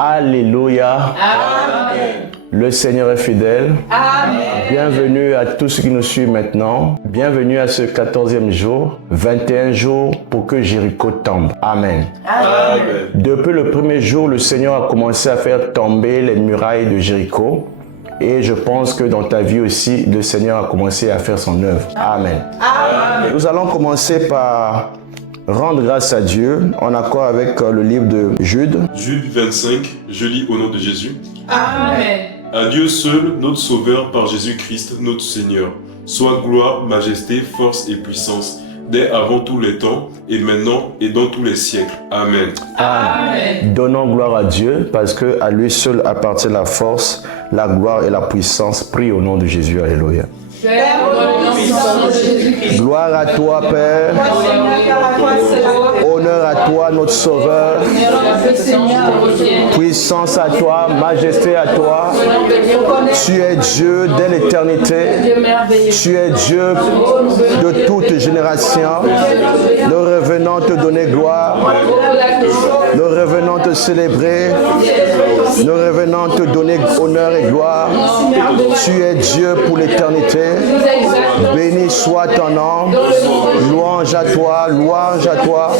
Alléluia. Amen. Le Seigneur est fidèle. Amen. Bienvenue à tous ceux qui nous suivent maintenant. Bienvenue à ce 14e jour, 21 jours pour que Jéricho tombe. Amen. Amen. Depuis le premier jour, le Seigneur a commencé à faire tomber les murailles de Jéricho. Et je pense que dans ta vie aussi, le Seigneur a commencé à faire son œuvre. Amen. Amen. Nous allons commencer par rendre grâce à Dieu en accord avec le livre de Jude. Jude 25, je lis au nom de Jésus. Amen. À Dieu seul, notre Sauveur par Jésus-Christ, notre Seigneur, soit gloire, majesté, force et puissance, dès avant tous les temps, et maintenant et dans tous les siècles. Amen. Amen. Donnons gloire à Dieu parce que à lui seul appartient la force, la gloire et la puissance. Prie au nom de Jésus. Alléluia. Père, au nom puissant de Jésus-Christ. Gloire à toi, Père. Honneur à toi, notre Sauveur. Puissance à toi, majesté à toi. Tu es Dieu dès l'éternité. Tu es Dieu de toute génération. Nous revenons te donner gloire. Nous revenons te célébrer. Nous revenons te donner honneur et gloire. Tu es Dieu pour l'éternité. Béni soit ton nom. Louange à toi, louange à toi.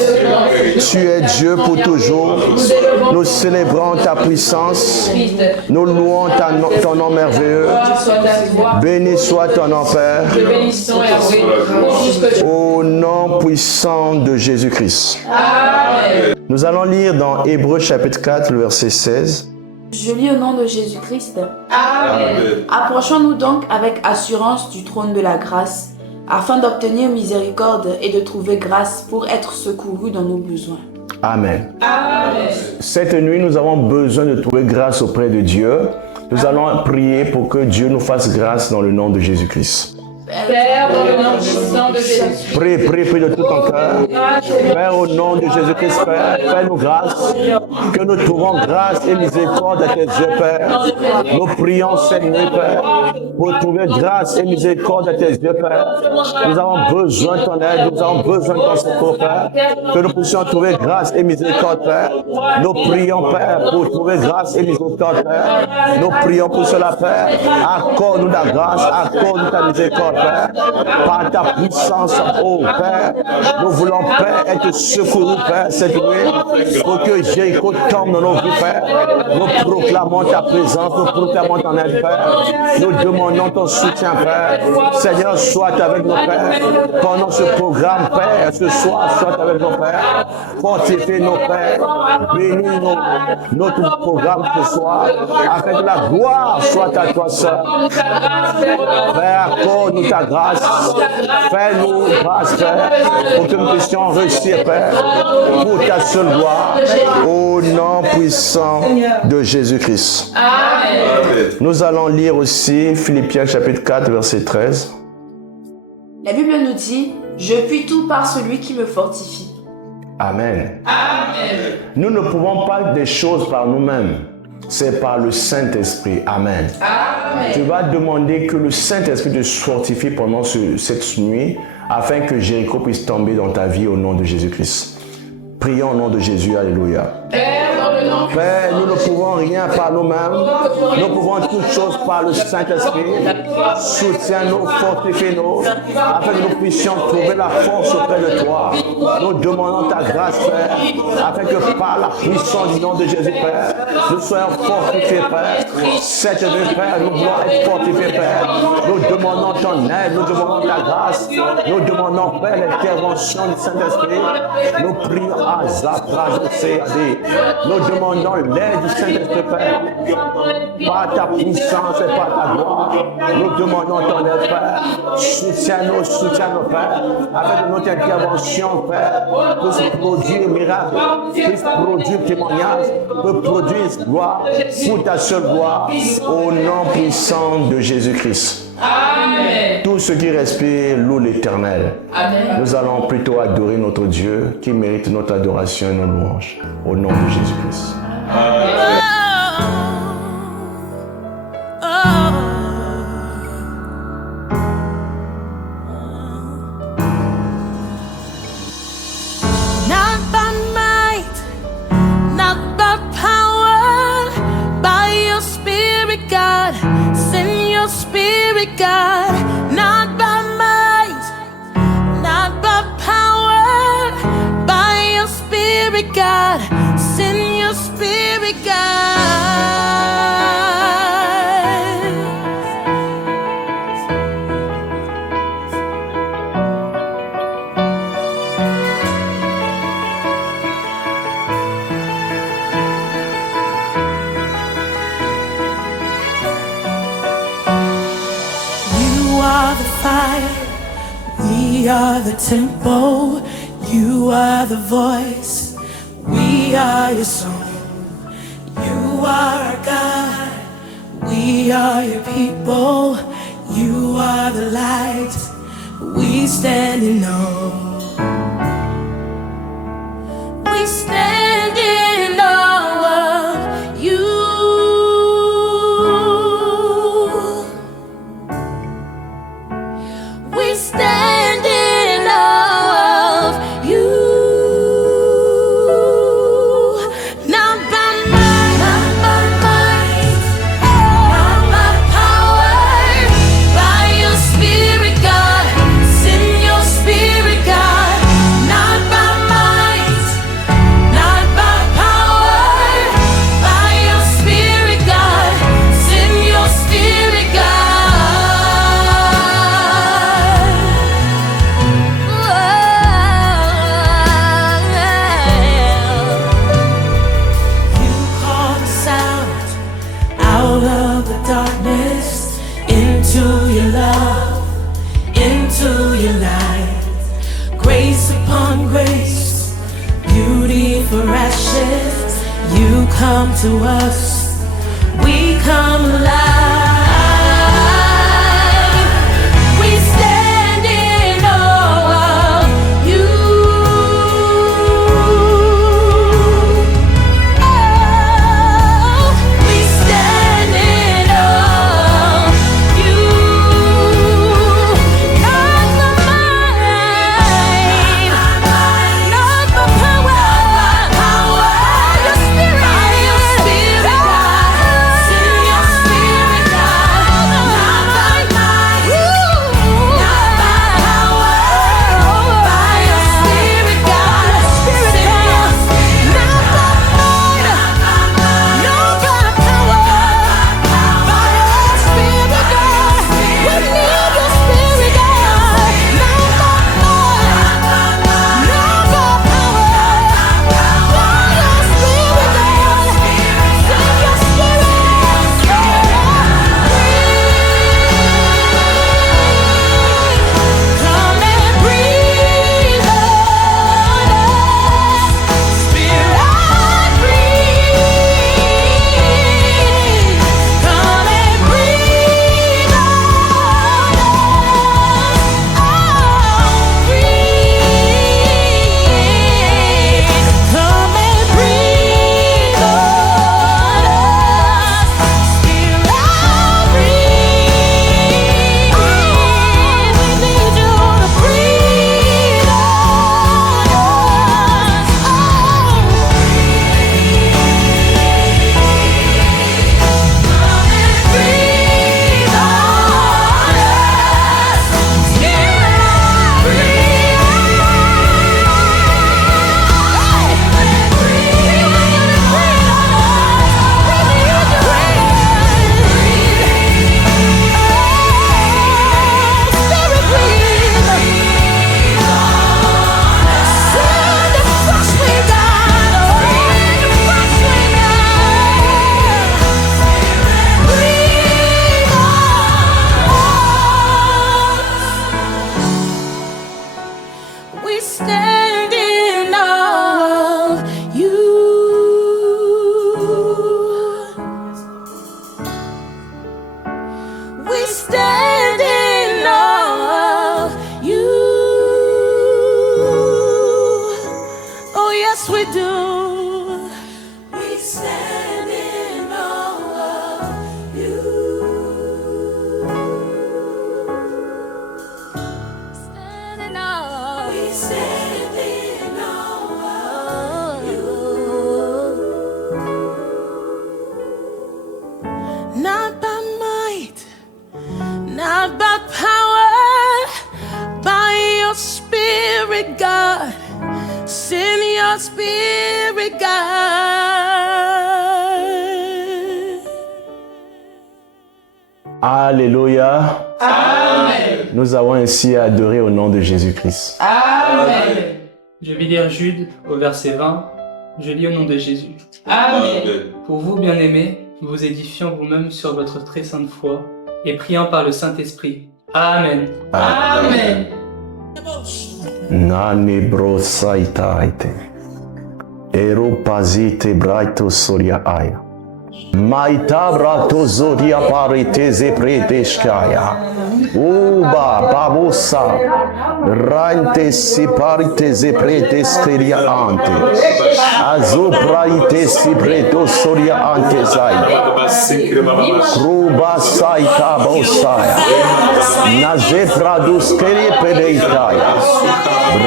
Tu es Dieu pour toujours. Nous célébrons ta puissance. Nous louons ton nom merveilleux. Béni soit ton nom, Père. Au nom puissant de Jésus-Christ. Nous allons lire dans Hébreux chapitre 4, le verset 16. Je lis au nom de Jésus-Christ. Amen. Approchons-nous donc avec assurance du trône de la grâce, afin d'obtenir miséricorde et de trouver grâce pour être secourus dans nos besoins. Amen. Amen. Cette nuit, nous avons besoin de trouver grâce auprès de Dieu. Nous allons prier pour que Dieu nous fasse grâce dans le nom de Jésus-Christ. Père, dans le nom puissant de Jésus. Prie de tout ton cœur. Père, au nom de Jésus-Christ, Père, fais-nous grâce. Que nous trouvons grâce et miséricorde à tes yeux, Père. Nous prions cette nuit, Père, pour trouver grâce et miséricorde à tes yeux, Père. Nous avons besoin de ton aide, nous avons besoin de ton secours, Père. Que nous puissions trouver grâce et miséricorde, Père. Nous prions, Père, pour trouver grâce et miséricorde, Père. Nous prions pour cela, Père. Accorde-nous ta grâce, accorde-nous ta miséricorde, Père. Par ta puissance, oh Père, nous voulons, Père, être secourus, Père, cette nuit, pour que Jéricho tombe dans nos vies, Père. Nous proclamons ta présence, nous proclamons ton aide, Père. Nous demandons ton soutien, Père. Seigneur, sois avec nos pères. Pendant ce programme, Père, ce soir, sois avec nos pères. Fortifie nos pères. Bénis notre programme ce soir, afin que la gloire soit à toi seul. Père, accorde-nous ta grâce. Fais-nous grâce, Père, pour que nous puissions réussir, Père, pour ta seule gloire, au nom puissant de Jésus-Christ. Amen. Nous allons lire aussi Philippiens chapitre 4, verset 13. La Bible nous dit « Je puis tout par celui qui me fortifie Amen. Amen. Nous ne pouvons pas des choses par nous-mêmes. C'est par le Saint-Esprit. Amen. Amen. Tu vas demander que le Saint-Esprit te fortifie pendant cette nuit afin que Jéricho puisse tomber dans ta vie au nom de Jésus-Christ. Prions au nom de Jésus. Alléluia. Père, dans le nom Père, nous ne pouvons rien par nous-mêmes. Nous pouvons toutes choses par le Saint-Esprit. Soutiens-nous, fortifie-nous, afin que nous puissions trouver la force auprès de toi. Nous demandons ta grâce, Père, afin que par la puissance du nom de Jésus, Père, nous soyons fortifiés, Père. Cette nuit, Père, nous voulons être fortifiés, Père. Nous demandons ton aide, nous demandons ta grâce. Nous demandons, Père, l'intervention du Saint-Esprit. Nous prions à Zaprajocéadé. Nous demandons l'aide du Saint-Esprit, Père. Par ta puissance et par ta gloire, nous demandons ton aide, Père. Soutiens-nous, Père, avec notre intervention, Père, puisse produire miracle, puisse produire témoignage, puisse produire gloire pour ta seule gloire, au nom puissant de Jésus-Christ. Amen. Tous ceux qui respirent louent l'Éternel. Amen. Nous allons plutôt adorer notre Dieu qui mérite notre adoration et nos louanges, au nom de Jésus-Christ. Not by might, not by power, God, not by might, not by power, by your Spirit, God. Send your Spirit, God. You are the fire, we are the temple. You are the voice, we are your song. You are our God, we are your people. You are the light, we stand in awe. We stand in awe of you. We stand in awe of you. Not by might, not by might, not by power, by your Spirit, God. Send your Spirit, God. Not by might, not by power, by your Spirit, God. Send your Spirit, God. You called us out of the darkness, into your love, into your light. Grace upon grace, beauty for ashes. You come to us, we come alive. We stand in awe of you. Oh, we stand in awe of you. Not by might, not by power, by your Spirit, God. your spirit, God. Alléluia. Amen. Nous avons ainsi adoré au nom de Jésus-Christ. Amen. Je vais lire Jude au verset 20. Je lis au nom de Jésus. Amen. Pour vous, bien-aimés, vous édifiant vous-même sur votre très sainte foi et priant par le Saint-Esprit. Amen. Amen. Nani brosaitaite. Eropazite braito soria aya. Maita brato zoria parite zepreteskaya. Uba babosa. Rante siparite zepreteskeria ante. Azopraite sipreto soria ante zaya. Kruba saita bosaya. Nazepradus pedeitaya.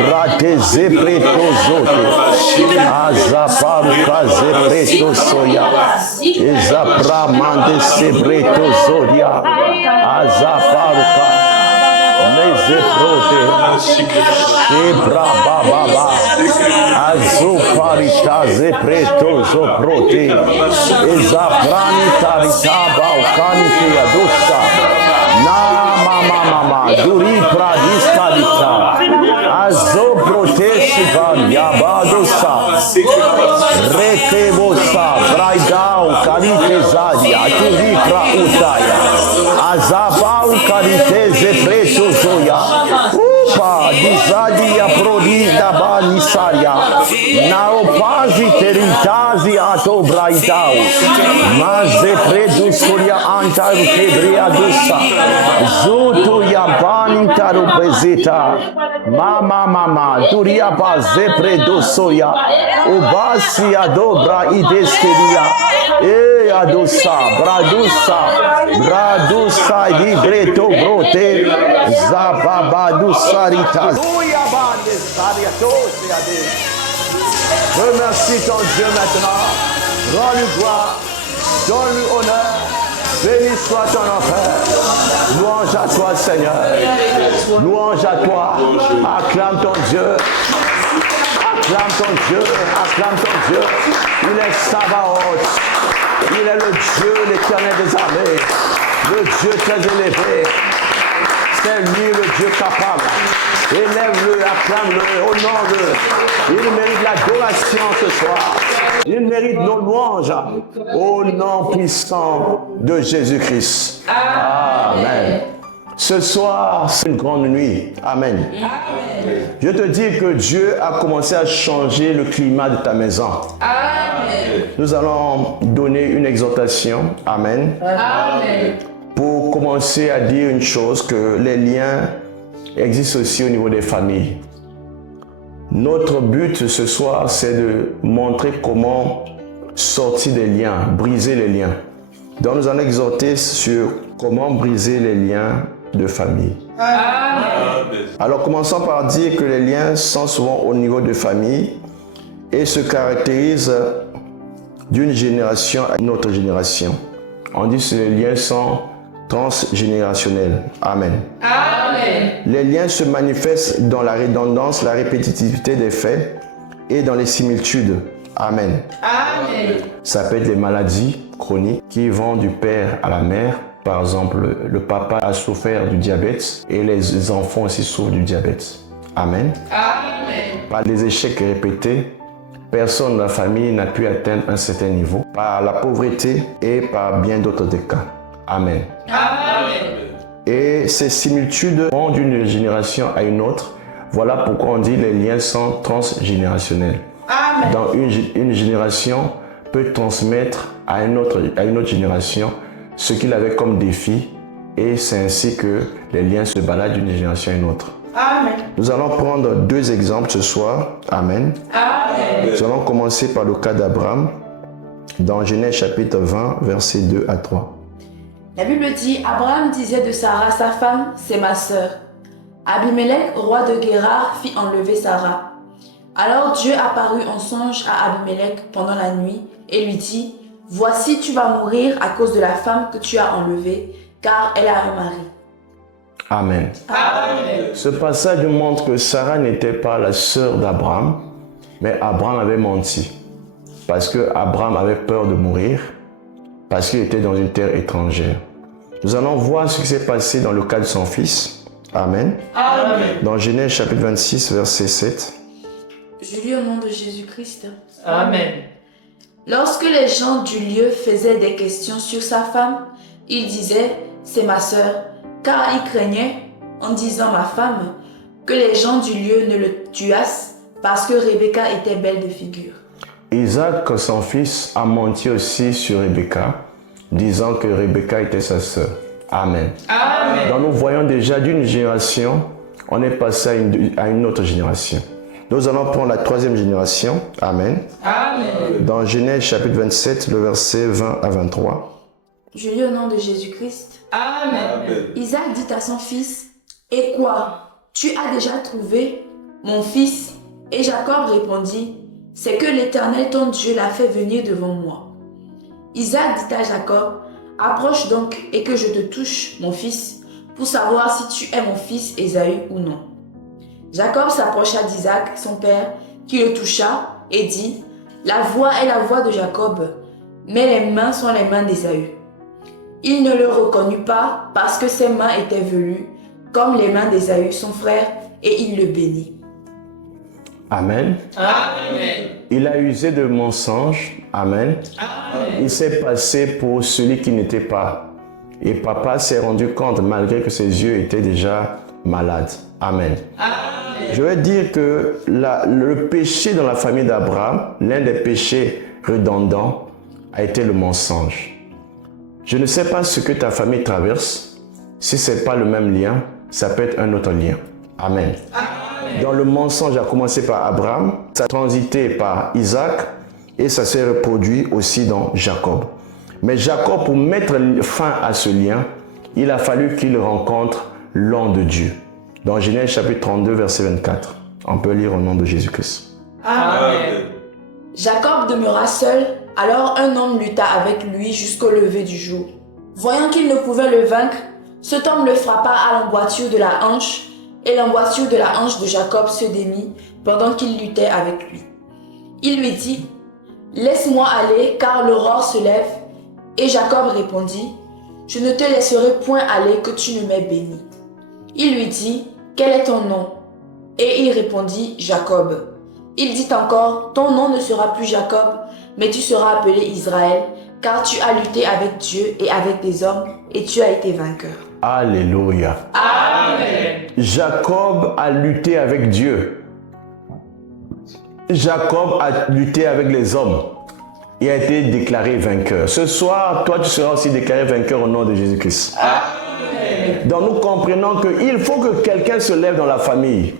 Brate zepreto zote. Azaparuka zepreto soya. Ezapramande sebreto zoria. Azaparuka. Mezeprote. Ebra bababa. Azoparita zepreto zoprote. Ezapranita ritaba ukanite yadosa. Na mama duri pradiskalita. Azoprote sivan yabadosa. Retebosa braidau kalite zadia. Turikra utaya. Azabau kalite zepreto zoya. Upa dizadia prodida banisaria. Naopazi teritazi ato braidau. Maze predusuria antaru kebria dusa. Zutu yabani taru bezita. Mama turia baze predusoya. Ubasi adobra ideskeria. E adosa bradusa libreto brote. Zababadu sarita. Remercie ton Dieu maintenant. Rends-lui gloire. Donne-lui honneur. Béni soit ton enfer. Louange à toi, Seigneur. Louange à toi. Acclame ton Dieu. Acclame ton Dieu. Acclame ton Dieu. Il est Sabaoth. Il est le Dieu, l'Éternel des armées. Le Dieu très élevé. C'est lui le Dieu capable. Élève-le, acclame-le, honore-le. Il mérite l'adoration ce soir. Il mérite nos louanges au nom puissant de Jésus-Christ. Amen. Ce soir, c'est une grande nuit. Amen. Je te dis que Dieu a commencé à changer le climat de ta maison. Amen. Nous allons donner une exhortation. Amen. Amen. Pour commencer à dire une chose, que les liens existent aussi au niveau des familles. Notre but ce soir, c'est de montrer comment sortir des liens, briser les liens. Donc nous allons exhorter sur comment briser les liens de famille. Amen. Alors commençons par dire que les liens sont souvent au niveau de famille et se caractérisent d'une génération à une autre génération. On dit que les liens sont transgénérationnels. Amen. Amen. Les liens se manifestent dans la redondance, la répétitivité des faits et dans les similitudes. Amen. Amen. Ça peut être les maladies chroniques qui vont du père à la mère. Par exemple, le papa a souffert du diabète et les enfants aussi souffrent du diabète. Amen. Amen. Par les échecs répétés, personne dans la famille n'a pu atteindre un certain niveau. Par la pauvreté et par bien d'autres cas. Amen. Amen. Et ces similitudes vont d'une génération à une autre. Voilà pourquoi on dit que les liens sont transgénérationnels. Amen. Donc une génération peut transmettre à une autre génération ce qu'il avait comme défi, et c'est ainsi que les liens se baladent d'une génération à une autre. Amen. Nous allons prendre deux exemples ce soir. Amen. Amen. Nous allons commencer par le cas d'Abraham dans Genèse chapitre 20, versets 2 à 3. La Bible dit, Abraham disait de Sarah, sa femme, c'est ma sœur. Abimelech, roi de Guérar, fit enlever Sarah. Alors Dieu apparut en songe à Abimelech pendant la nuit et lui dit, voici tu vas mourir à cause de la femme que tu as enlevée, car elle a un mari. Amen. Amen. Ce passage nous montre que Sarah n'était pas la sœur d'Abraham, Mais Abraham avait menti. Parce que Abraham avait peur de mourir. Parce qu'il était dans une terre étrangère. Nous allons voir ce qui s'est passé dans le cas de son fils. Amen. Amen. Dans Genèse chapitre 26, verset 7. Je lis au nom de Jésus-Christ. Amen. Lorsque les gens du lieu faisaient des questions sur sa femme, ils disaient « c'est ma sœur », car ils craignaient, en disant « ma femme », que les gens du lieu ne le tuassent parce que Rebecca était belle de figure. Isaac, son fils, a menti aussi sur Rebecca, disant que Rebecca était sa sœur. Amen. Amen. Donc nous voyons déjà d'une génération, on est passé à une autre génération. Nous allons prendre la troisième génération. Amen. Amen. Dans Genèse chapitre 27, le verset 20 à 23. Je lis au nom de Jésus-Christ. Amen. Isaac dit à son fils « Et quoi? Tu as déjà trouvé mon fils ?» Et Jacob répondit « C'est que l'Éternel ton Dieu l'a fait venir devant moi. » Isaac dit à Jacob « Approche donc et que je te touche, mon fils, pour savoir si tu es mon fils Ésaü ou non. » Jacob s'approcha d'Isaac, son père, qui le toucha et dit « La voix est la voix de Jacob, mais les mains sont les mains d'Ésaü. » Il ne le reconnut pas parce que ses mains étaient velues, comme les mains d'Ésaü, son frère, et il le bénit. Amen. Amen. Il a usé de mensonges. Amen. Il s'est passé pour celui qui n'était pas. Et papa s'est rendu compte, malgré que ses yeux étaient déjà malades. Amen. Je vais dire que le péché dans la famille d'Abraham, l'un des péchés redondants, a été le mensonge. Je ne sais pas ce que ta famille traverse. Si ce n'est pas le même lien, ça peut être un autre lien. Amen. Dans le mensonge a commencé par Abraham, ça a transité par Isaac et ça s'est reproduit aussi dans Jacob. Mais Jacob, pour mettre fin à ce lien, il a fallu qu'il rencontre l'homme de Dieu. Dans Genèse chapitre 32, verset 24. On peut lire au nom de Jésus-Christ. Amen. Jacob demeura seul, alors un homme lutta avec lui jusqu'au lever du jour. Voyant qu'il ne pouvait le vaincre, cet homme le frappa à l'emboîture de la hanche, et l'emboîture de la hanche de Jacob se démit pendant qu'il luttait avec lui. Il lui dit « Laisse-moi aller, car l'aurore se lève. » Et Jacob répondit « Je ne te laisserai point aller que tu ne m'aies béni. » Il lui dit « Quel est ton nom ?» Et il répondit « Jacob. » Il dit encore « Ton nom ne sera plus Jacob, mais tu seras appelé Israël, car tu as lutté avec Dieu et avec des hommes, et tu as été vainqueur. » Alléluia. Amen. Jacob a lutté avec Dieu. Jacob a lutté avec les hommes. Il a été déclaré vainqueur. Ce soir, toi, tu seras aussi déclaré vainqueur au nom de Jésus-Christ. Donc nous comprenons qu'il faut que quelqu'un se lève dans la famille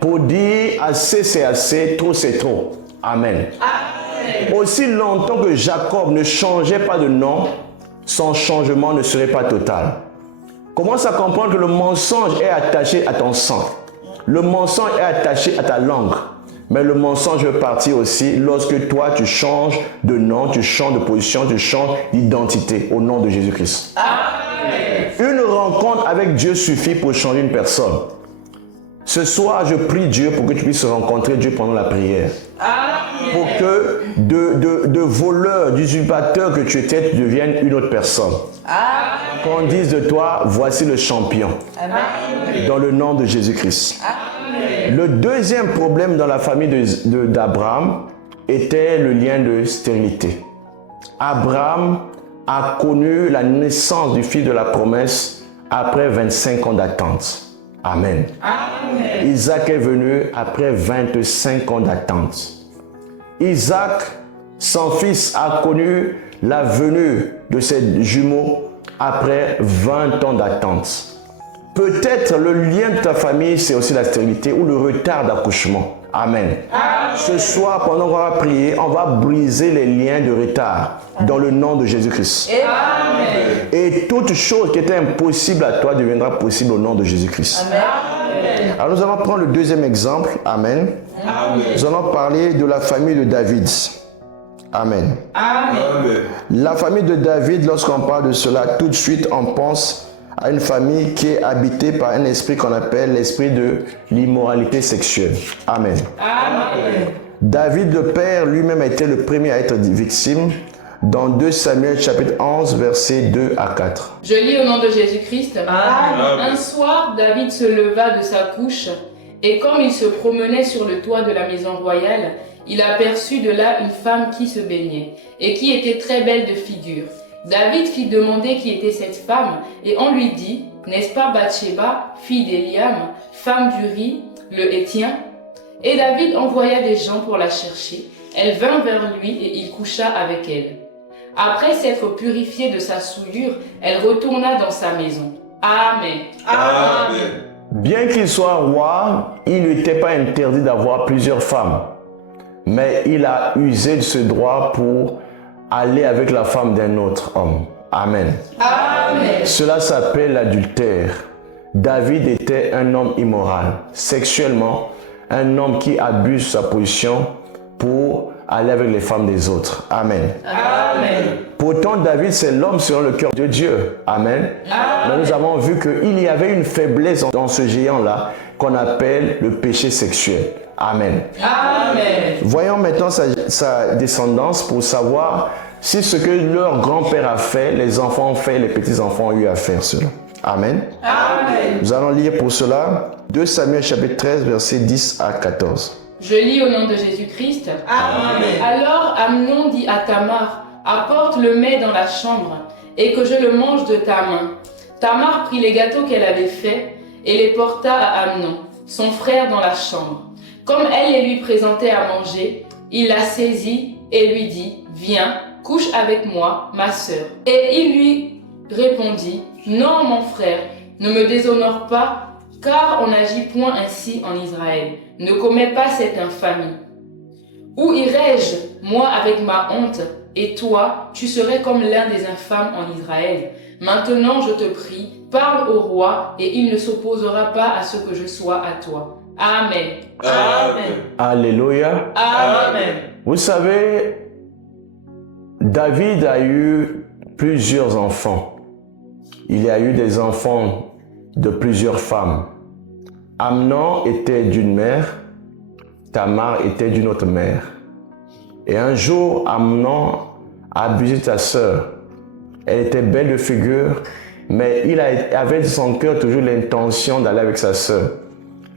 pour dire assez c'est assez, trop c'est trop. Amen. Aussi longtemps que Jacob ne changeait pas de nom, son changement ne serait pas total. Commence à comprendre que le mensonge est attaché à ton sang. Le mensonge est attaché à ta langue. Mais le mensonge veut partir aussi lorsque toi tu changes de nom, tu changes de position, tu changes d'identité au nom de Jésus-Christ. Une rencontre avec Dieu suffit pour changer une personne. Ce soir, je prie Dieu pour que tu puisses rencontrer Dieu pendant la prière. Pour que de voleur, d'usurpateur que tu étais, tu deviennes une autre personne. Qu'on dise de toi, voici le champion. Dans le nom de Jésus-Christ. Le deuxième problème dans la famille d'Abraham était le lien de stérilité. Abraham a connu la naissance du fils de la promesse après 25 ans d'attente. Amen. Isaac est venu après 25 ans d'attente. Isaac, son fils, a connu la venue de ses jumeaux après 20 ans d'attente. Peut-être le lien de ta famille, c'est aussi la stérilité ou le retard d'accouchement. Amen. Ce soir, pendant qu'on va prier, on va briser les liens de retard dans le nom de Jésus-Christ. Et toute chose qui était impossible à toi deviendra possible au nom de Jésus-Christ. Alors nous allons prendre le deuxième exemple. Amen. Nous allons parler de la famille de David. Amen. La famille de David, lorsqu'on parle de cela, tout de suite on pense à une famille qui est habitée par un esprit qu'on appelle l'esprit de l'immoralité sexuelle. Amen. David le père lui-même a été le premier à être victime dans 2 Samuel chapitre 11 versets 2 à 4. Je lis au nom de Jésus-Christ. Amen. Un soir, David se leva de sa couche, et comme il se promenait sur le toit de la maison royale, il aperçut de là une femme qui se baignait, et qui était très belle de figure. David fit demander qui était cette femme, et on lui dit, n'est-ce pas Bathsheba, fille d'Eliam, femme d'Uri, le Héthien? Et David envoya des gens pour la chercher. Elle vint vers lui et il coucha avec elle. Après s'être purifiée de sa souillure, elle retourna dans sa maison. Amen. Amen. Bien qu'il soit roi, il ne lui était pas interdit d'avoir plusieurs femmes. Mais il a usé de ce droit pour aller avec la femme d'un autre homme. Amen. Amen. Cela s'appelle l'adultère. David était un homme immoral, sexuellement, un homme qui abuse sa position pour aller avec les femmes des autres. Amen. Amen. Pourtant, David, c'est l'homme selon le cœur de Dieu. Amen. Mais nous avons vu qu'il y avait une faiblesse dans ce géant-là qu'on appelle le péché sexuel. Amen. Amen. Voyons maintenant sa descendance pour savoir si ce que leur grand-père a fait, les enfants ont fait, les petits-enfants ont eu à faire cela. Amen. Amen. Nous allons lire pour cela 2 Samuel chapitre 13, versets 10 à 14. Je lis au nom de Jésus-Christ. Amen. Alors Amnon dit à Tamar, apporte le mets dans la chambre et que je le mange de ta main. Tamar prit les gâteaux qu'elle avait faits et les porta à Amnon, son frère, dans la chambre. Comme elle les lui présentait à manger, il la saisit et lui dit, viens, couche avec moi, ma sœur. Et il lui répondit, non mon frère, ne me déshonore pas, car on n'agit point ainsi en Israël. Ne commets pas cette infamie. Où irai-je, moi, avec ma honte, et toi, tu serais comme l'un des infâmes en Israël. Maintenant, je te prie, parle au roi, et il ne s'opposera pas à ce que je sois à toi. Amen. Amen. Alléluia. Amen. Vous savez, David a eu plusieurs enfants. Il y a eu des enfants de plusieurs femmes. Amnon était d'une mère, Tamar était d'une autre mère. Et un jour, Amnon a abusé de sa sœur. Elle était belle de figure, mais il avait dans son cœur toujours l'intention d'aller avec sa sœur.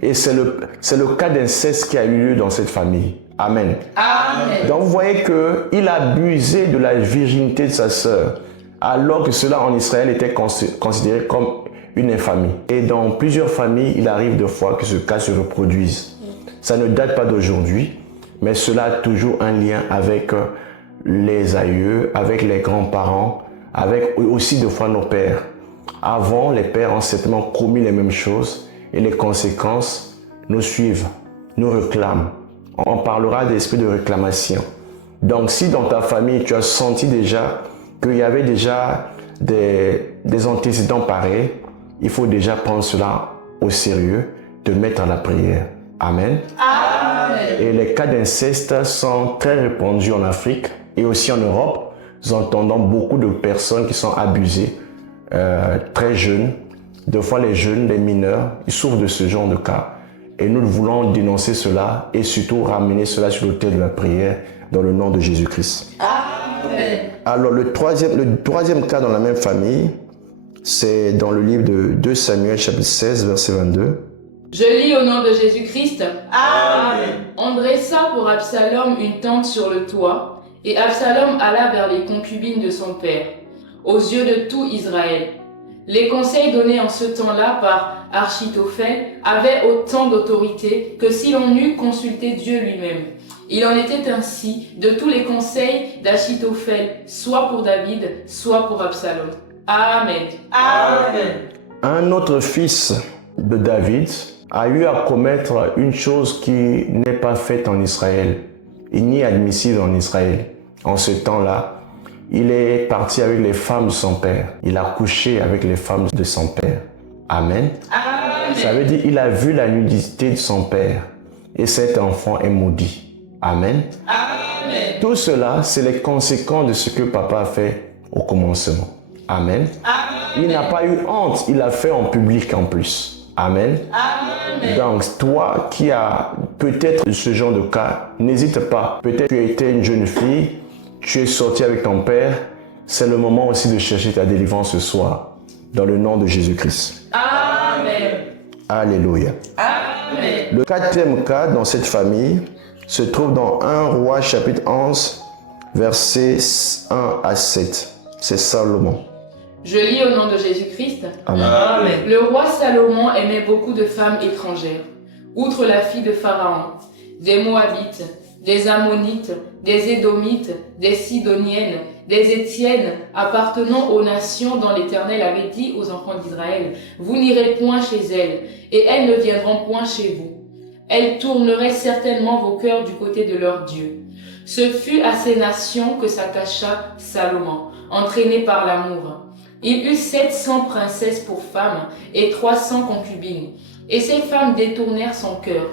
Et c'est le cas d'inceste qui a eu lieu dans cette famille. Amen. Amen. Donc vous voyez qu'il a abusé de la virginité de sa sœur, alors que cela en Israël était considéré comme une infamie. Et dans plusieurs familles, il arrive de fois que ce cas se reproduise. Ça ne date pas d'aujourd'hui, mais cela a toujours un lien avec les aïeux, avec les grands-parents, avec aussi de fois nos pères. Avant, les pères ont certainement commis les mêmes choses et les conséquences nous suivent, nous réclament. On parlera d'esprit de réclamation. Donc si dans ta famille, tu as senti déjà qu'il y avait déjà des antécédents pareils, il faut déjà prendre cela au sérieux, te mettre à la prière. Amen. Amen. Et les cas d'inceste sont très répandus en Afrique et aussi en Europe. Nous entendons beaucoup de personnes qui sont abusées très jeunes. Deux fois les jeunes, les mineurs, ils souffrent de ce genre de cas. Et nous voulons dénoncer cela et surtout ramener cela sur l'autel de la prière dans le nom de Jésus-Christ. Amen. Alors le troisième cas dans la même famille, c'est dans le livre de 2 Samuel chapitre 16 verset 22. Je lis au nom de Jésus-Christ. Amen. On dressa pour Absalom une tente sur le toit, et Absalom alla vers les concubines de son père, aux yeux de tout Israël. Les conseils donnés en ce temps-là par Achitophel avaient autant d'autorité que si l'on eût consulté Dieu lui-même. Il en était ainsi de tous les conseils d'Achitophel, soit pour David, soit pour Absalom. Amen. Amen. Un autre fils de David a eu à commettre une chose qui n'est pas faite en Israël, et ni admissible en Israël. En ce temps-là, il est parti avec les femmes de son père. Il a couché avec les femmes de son père. Amen. Amen. Ça veut dire qu'il a vu la nudité de son père. Et cet enfant est maudit. Amen. Amen. Tout cela, c'est les conséquences de ce que papa a fait au commencement. Amen. Amen. Il n'a pas eu honte, il l'a fait en public en plus. Amen. Amen. Donc, toi qui as peut-être ce genre de cas, n'hésite pas. Peut-être que tu étais une jeune fille, tu es sorti avec ton père. C'est le moment aussi de chercher ta délivrance ce soir. Dans le nom de Jésus-Christ. Amen. Alléluia. Amen. Le quatrième cas dans cette famille se trouve dans 1 Roi chapitre 11, versets 1 à 7. C'est Salomon. Je lis au nom de Jésus-Christ. Amen. Amen. Le roi Salomon aimait beaucoup de femmes étrangères, outre la fille de Pharaon, des Moabites, des Ammonites, des Édomites, des Sidoniennes, des Étiennes, appartenant aux nations dont l'Éternel avait dit aux enfants d'Israël, vous n'irez point chez elles, et elles ne viendront point chez vous. Elles tourneraient certainement vos cœurs du côté de leur Dieu. Ce fut à ces nations que s'attacha Salomon, entraîné par l'amour. Il eut 700 princesses pour femmes et 300 concubines, et ces femmes détournèrent son cœur.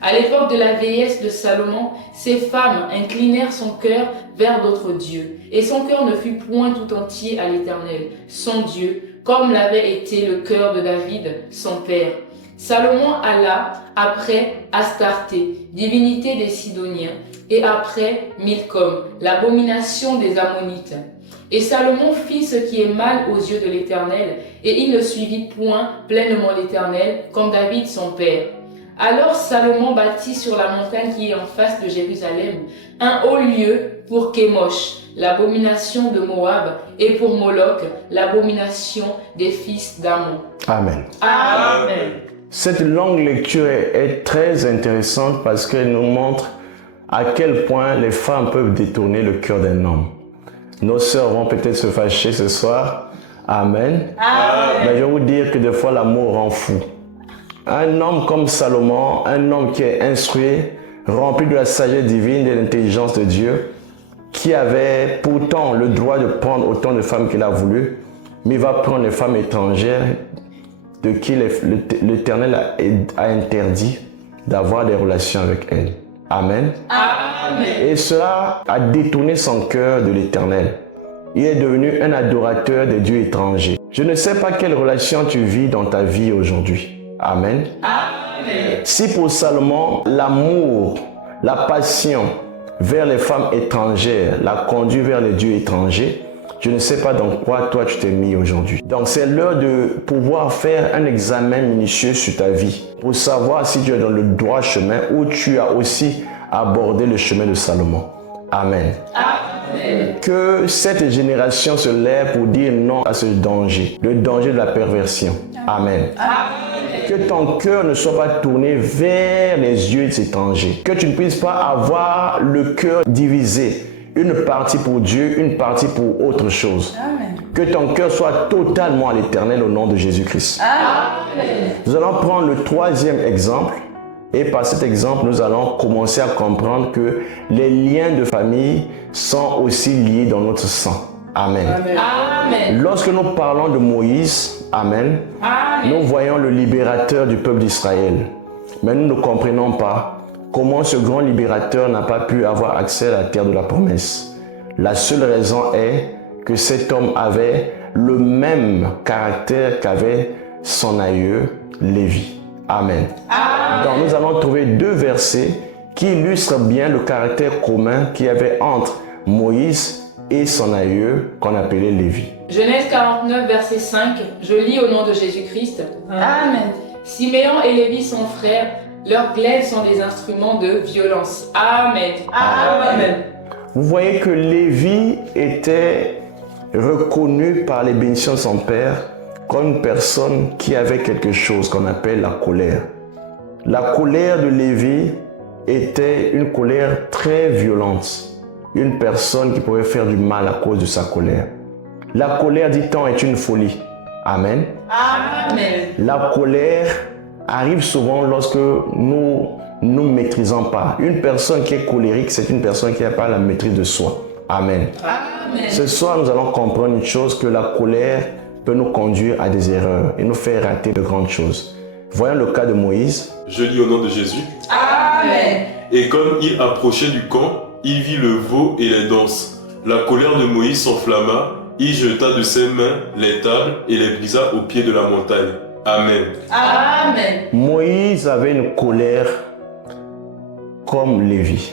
À l'époque de la vieillesse de Salomon, ces femmes inclinèrent son cœur vers d'autres dieux, et son cœur ne fut point tout entier à l'Éternel, son Dieu, comme l'avait été le cœur de David, son père. Salomon alla après Astarté, divinité des Sidoniens, et après Milcom, l'abomination des Ammonites. Et Salomon fit ce qui est mal aux yeux de l'Éternel, et il ne suivit point pleinement l'Éternel, comme David son père. Alors Salomon bâtit sur la montagne qui est en face de Jérusalem un haut lieu pour Kémosh, l'abomination de Moab, et pour Moloch, l'abomination des fils d'Ammon. Amen. Amen. Cette longue lecture est très intéressante parce qu'elle nous montre à quel point les femmes peuvent détourner le cœur d'un homme. Nos sœurs vont peut-être se fâcher ce soir. Amen. Mais je vais vous dire que des fois l'amour rend fou. Un homme comme Salomon, un homme qui est instruit, rempli de la sagesse divine et de l'intelligence de Dieu, qui avait pourtant le droit de prendre autant de femmes qu'il a voulu, mais il va prendre les femmes étrangères de qui l'Éternel a interdit d'avoir des relations avec elles. Amen. Amen. Et cela a détourné son cœur de l'Éternel. Il est devenu un adorateur des dieux étrangers. Je ne sais pas quelle relation tu vis dans ta vie aujourd'hui. Amen. Amen. Si pour Salomon, l'amour, la passion vers les femmes étrangères l'a conduit vers les dieux étrangers, je ne sais pas dans quoi toi tu t'es mis aujourd'hui. Donc c'est l'heure de pouvoir faire un examen minutieux sur ta vie pour savoir si tu es dans le droit chemin ou tu as aussi abordé le chemin de Salomon. Amen. Amen. Que cette génération se lève pour dire non à ce danger, le danger de la perversion. Amen. Que ton cœur ne soit pas tourné vers les yeux des étrangers. Que tu ne puisses pas avoir le cœur divisé. Une partie pour Dieu, une partie pour autre chose. Amen. Que ton cœur soit totalement à l'Éternel au nom de Jésus-Christ. Amen. Nous allons prendre le troisième exemple. Et par cet exemple, nous allons commencer à comprendre que les liens de famille sont aussi liés dans notre sang. Amen. Amen. Lorsque nous parlons de Moïse, Amen, Amen. nous voyons le libérateur du peuple d'Israël. Mais nous ne comprenons pas comment ce grand libérateur n'a pas pu avoir accès à la terre de la promesse. La seule raison est que cet homme avait le même caractère qu'avait son aïeux Lévi. Amen. Donc nous allons trouver deux versets qui illustrent bien le caractère commun qu'il y avait entre Moïse et son aïeux qu'on appelait Lévi. Genèse 49, verset 5, je lis au nom de Jésus-Christ. Amen. Siméon et Lévi sont frères, leurs glaives sont des instruments de violence. Amen. Amen. Vous voyez que Lévi était reconnu par les bénédictions de son père comme une personne qui avait quelque chose qu'on appelle la colère. La colère de Lévi était une colère très violente. Une personne qui pouvait faire du mal à cause de sa colère. La colère, dit-on, est une folie. Amen. Amen. La colère arrive souvent lorsque nous ne maîtrisons pas. Une personne qui est colérique, c'est une personne qui n'a pas la maîtrise de soi. Amen. Amen. Ce soir, nous allons comprendre une chose, que la colère peut nous conduire à des erreurs et nous faire rater de grandes choses. Voyons le cas de Moïse. Je lis au nom de Jésus. Amen. Et comme il approchait du camp, il vit le veau et les danses. La colère de Moïse s'enflamma, il jeta de ses mains les tables et les brisa au pied de la montagne. Amen. Amen. Moïse avait une colère comme Lévi.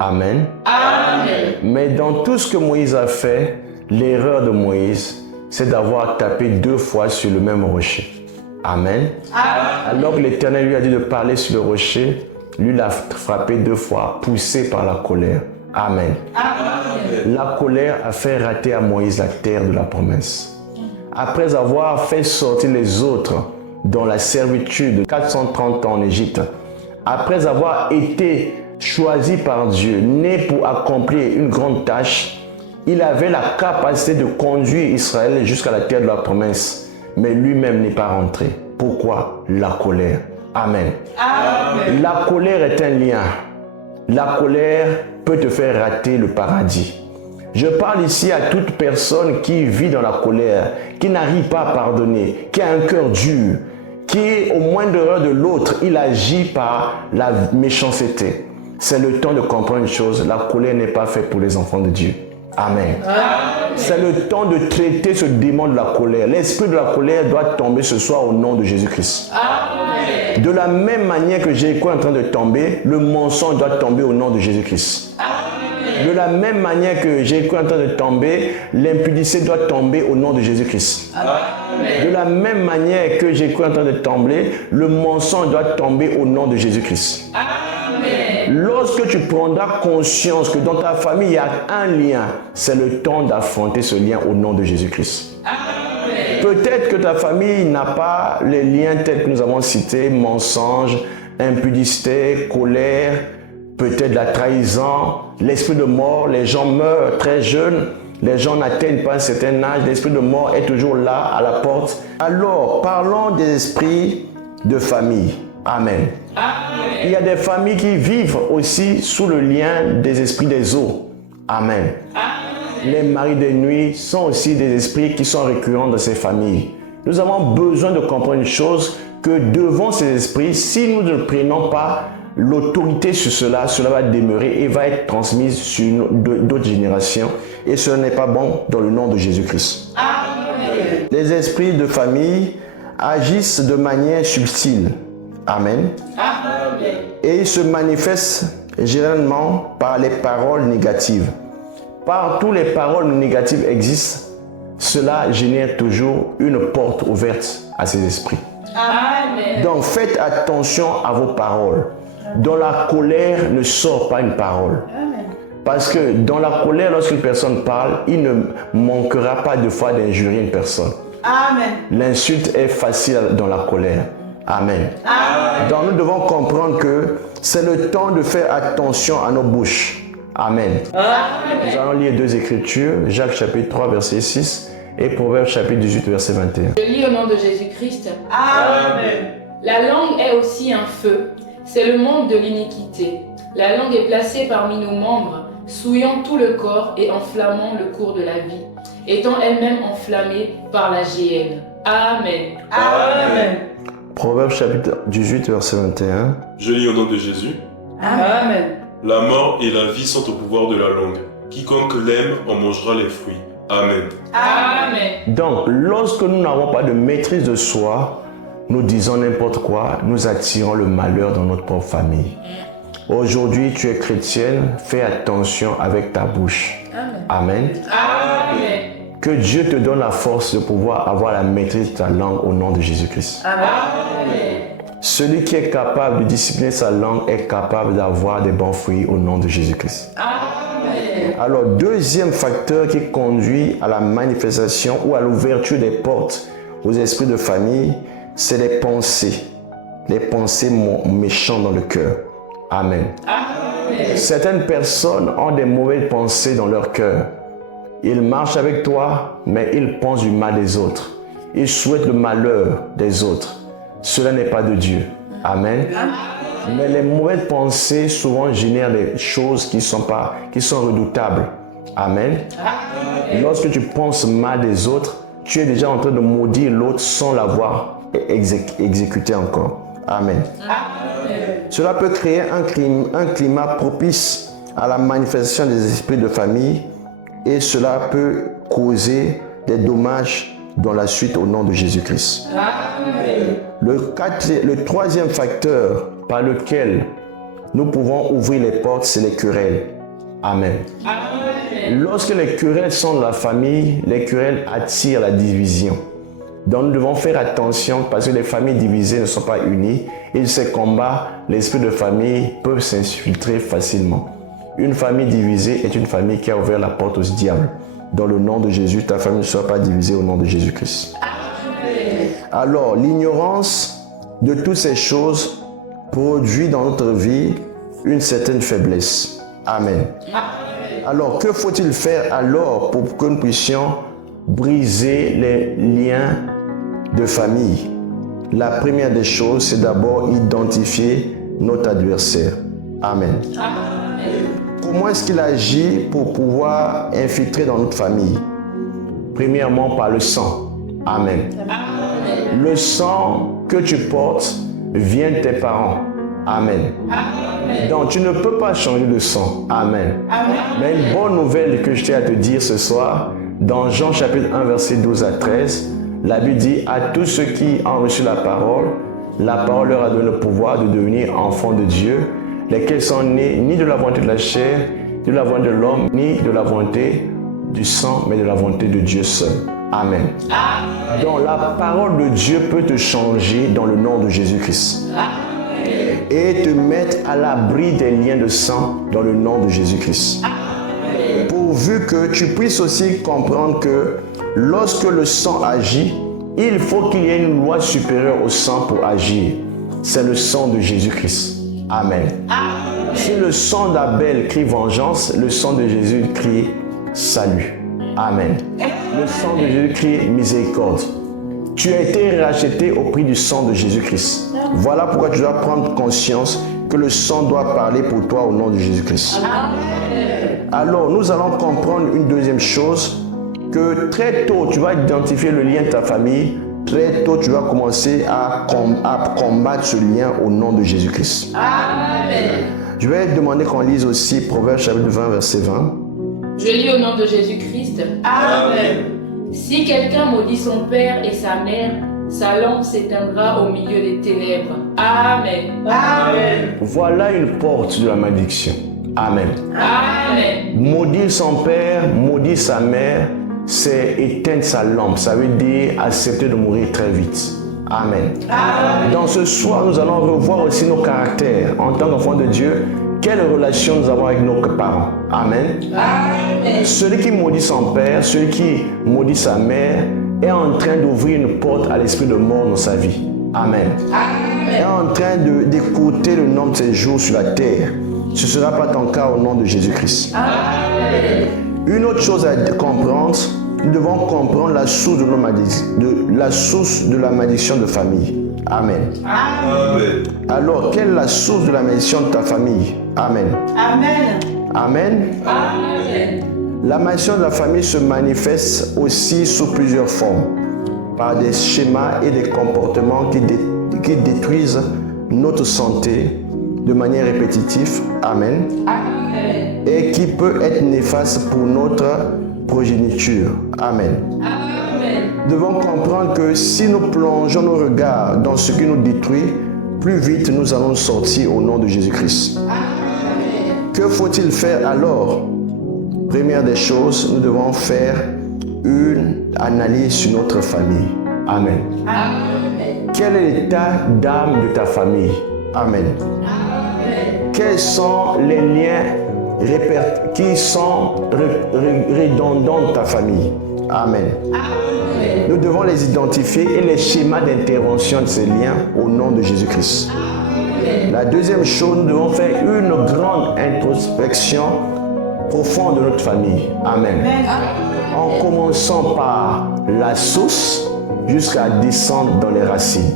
Amen. Amen. Mais dans tout ce que Moïse a fait, l'erreur de Moïse, c'est d'avoir tapé 2 fois sur le même rocher. Amen. Alors que l'Éternel lui a dit de parler sur le rocher, lui l'a frappé 2 fois, poussé par la colère. Amen. La colère a fait rater à Moïse la terre de la promesse. Après avoir fait sortir les autres dans la servitude de 430 ans en Égypte, après avoir été choisi par Dieu, né pour accomplir une grande tâche, il avait la capacité de conduire Israël jusqu'à la terre de la promesse. Mais lui-même n'est pas rentré. Pourquoi? La colère. Amen. Amen. La colère est un lien. La colère peut te faire rater le paradis. Je parle ici à toute personne qui vit dans la colère, qui n'arrive pas à pardonner, qui a un cœur dur, qui, au moindre erreur de l'autre, il agit par la méchanceté. C'est le temps de comprendre une chose, la colère n'est pas faite pour les enfants de Dieu. Amen. C'est le temps de traiter ce démon de la colère. L'esprit de la colère doit tomber ce soir au nom de Jésus-Christ. Amen. De la même manière que Jéricho est en train de tomber, le mensonge doit tomber au nom de Jésus-Christ. De la même manière que Jéricho est en train de tomber, l'impudicité doit tomber au nom de Jésus-Christ. De la même manière que Jéricho est en train de tomber, le mensonge doit tomber au nom de Jésus-Christ. Lorsque tu prendras conscience que dans ta famille il y a un lien, c'est le temps d'affronter ce lien au nom de Jésus-Christ. Peut-être que ta famille n'a pas les liens tels que nous avons cités, mensonge, impudicité, colère, peut-être la trahison, l'esprit de mort, les gens meurent très jeunes, les gens n'atteignent pas un certain âge, l'esprit de mort est toujours là à la porte. Alors, parlons des esprits de famille. Amen. Il y a des familles qui vivent aussi sous le lien des esprits des eaux. Amen. Les maris de nuit sont aussi des esprits qui sont récurrents dans ces familles. Nous avons besoin de comprendre une chose, que devant ces esprits, si nous ne prenons pas l'autorité sur cela, cela va demeurer et va être transmise sur d'autres générations. Et ce n'est pas bon dans le nom de Jésus-Christ. Les esprits de famille agissent de manière subtile. Amen. Et ils se manifestent généralement par les paroles négatives. Partout les paroles négatives existent, cela génère toujours une porte ouverte à ces esprits. Amen. Donc faites attention à vos paroles. Dans la colère ne sort pas une parole. Parce que dans la colère, lorsqu'une personne parle, il ne manquera pas de fois d'injurier une personne. L'insulte est facile dans la colère. Amen. Donc nous devons comprendre que c'est le temps de faire attention à nos bouches. Amen. Nous allons lire 2 écritures, Jacques chapitre 3 verset 6 et Proverbes chapitre 18 verset 21. Je lis au nom de Jésus-Christ. Amen. La langue est aussi un feu. C'est le monde de l'iniquité. La langue est placée parmi nos membres, souillant tout le corps et enflammant le cours de la vie, étant elle-même enflammée par la géhenne. Amen. Amen. Proverbes chapitre 18 verset 21. Je lis au nom de Jésus. Amen. La mort et la vie sont au pouvoir de la langue. Quiconque l'aime en mangera les fruits. Amen. Amen. Donc, lorsque nous n'avons pas de maîtrise de soi, nous disons n'importe quoi, nous attirons le malheur dans notre propre famille. Aujourd'hui, tu es chrétienne, fais attention avec ta bouche. Amen. Amen. Que Dieu te donne la force de pouvoir avoir la maîtrise de ta langue au nom de Jésus-Christ. Amen. Celui qui est capable de discipliner sa langue est capable d'avoir des bons fruits au nom de Jésus-Christ. Amen. Alors, deuxième facteur qui conduit à la manifestation ou à l'ouverture des portes aux esprits de famille, c'est les pensées méchantes dans le cœur. Amen. Amen. Certaines personnes ont des mauvaises pensées dans leur cœur. Ils marchent avec toi, mais ils pensent du mal des autres. Ils souhaitent le malheur des autres. Cela n'est pas de Dieu. Amen. Mais les mauvaises pensées souvent génèrent des choses qui sont redoutables. Amen. Lorsque tu penses mal des autres, tu es déjà en train de maudire l'autre sans l'avoir exécuté encore. Amen. Cela peut créer un climat propice à la manifestation des esprits de famille et cela peut causer des dommages dans la suite au nom de Jésus-Christ. Le troisième facteur par lequel nous pouvons ouvrir les portes, c'est les querelles. Amen. Lorsque les querelles sont dans la famille, les querelles attirent la division. Donc nous devons faire attention parce que les familles divisées ne sont pas unies. Et de ces combats, l'esprit de famille peut s'infiltrer facilement. Une famille divisée est une famille qui a ouvert la porte au diable. Dans le nom de Jésus, ta famille ne sera pas divisée au nom de Jésus-Christ. Alors, l'ignorance de toutes ces choses produit dans notre vie une certaine faiblesse. Amen. Alors, que faut-il faire alors pour que nous puissions briser les liens de famille? La première des choses, c'est d'abord identifier notre adversaire. Amen. Comment est-ce qu'il agit pour pouvoir infiltrer dans notre famille? Premièrement, par le sang. Amen. Le sang que tu portes vient de tes parents. Amen. Donc, tu ne peux pas changer de sang. Amen. Mais une bonne nouvelle que je tiens à te dire ce soir, dans Jean chapitre 1, verset 12 à 13, la Bible dit à tous ceux qui ont reçu la parole leur a donné le pouvoir de devenir enfants de Dieu, lesquels sont nés ni de la volonté de la chair, ni de la volonté de l'homme, ni de la volonté du sang, mais de la volonté de Dieu seul. Amen. Donc la parole de Dieu peut te changer dans le nom de Jésus-Christ. Et te mettre à l'abri des liens de sang dans le nom de Jésus-Christ. Pourvu que tu puisses aussi comprendre que lorsque le sang agit, il faut qu'il y ait une loi supérieure au sang pour agir. C'est le sang de Jésus-Christ. Amen. Si le sang d'Abel crie vengeance, le sang de Jésus crie salut. Amen. Le sang de Jésus crie miséricorde. Tu as été racheté au prix du sang de Jésus-Christ. Voilà pourquoi tu dois prendre conscience que le sang doit parler pour toi au nom de Jésus-Christ. Alors, nous allons comprendre une deuxième chose, que très tôt, tu vas identifier le lien de ta famille. Très tôt, tu vas commencer à combattre ce lien au nom de Jésus-Christ. Je vais demander qu'on lise aussi Proverbes chapitre 20, verset 20. Je lis au nom de Jésus-Christ. Amen. Si quelqu'un maudit son père et sa mère, sa lampe s'éteindra au milieu des ténèbres. Amen. Amen. Voilà une porte de la malédiction. Amen. Amen. Maudire son père, maudire sa mère, c'est éteindre sa lampe. Ça veut dire accepter de mourir très vite. Amen. Amen. Donc ce soir, nous allons revoir aussi nos caractères en tant qu'enfants de Dieu. Quelle relation nous avons avec nos parents? Amen. Amen. Celui qui maudit son père, celui qui maudit sa mère, est en train d'ouvrir une porte à l'esprit de mort dans sa vie. Amen. Amen. Est en train d'écouter le nombre de ses jours sur la terre. Ce ne sera pas ton cas au nom de Jésus-Christ. Amen. Une autre chose à comprendre, nous devons comprendre la source de la malédiction de famille. Amen. Amen. Alors, quelle est la source de la malédiction de ta famille? Amen. Amen. Amen. Amen. La malédiction de la famille se manifeste aussi sous plusieurs formes, par des schémas et des comportements qui détruisent notre santé de manière répétitive. Amen. Amen. Et qui peut être néfaste pour notre progéniture. Amen. Amen. Nous devons comprendre que si nous plongeons nos regards dans ce qui nous détruit, plus vite nous allons sortir au nom de Jésus-Christ. Amen. Que faut-il faire alors? Première des choses, nous devons faire une analyse sur notre famille. Amen. Amen. Quel est l'état d'âme de ta famille? Amen. Amen. Quels sont les liens qui sont redondants de ta famille? Amen. Amen. Nous devons les identifier et les schémas d'intervention de ces liens au nom de Jésus-Christ. Amen. La deuxième chose, nous devons faire une grande introspection profonde de notre famille. Amen. Amen. En commençant par la source jusqu'à descendre dans les racines.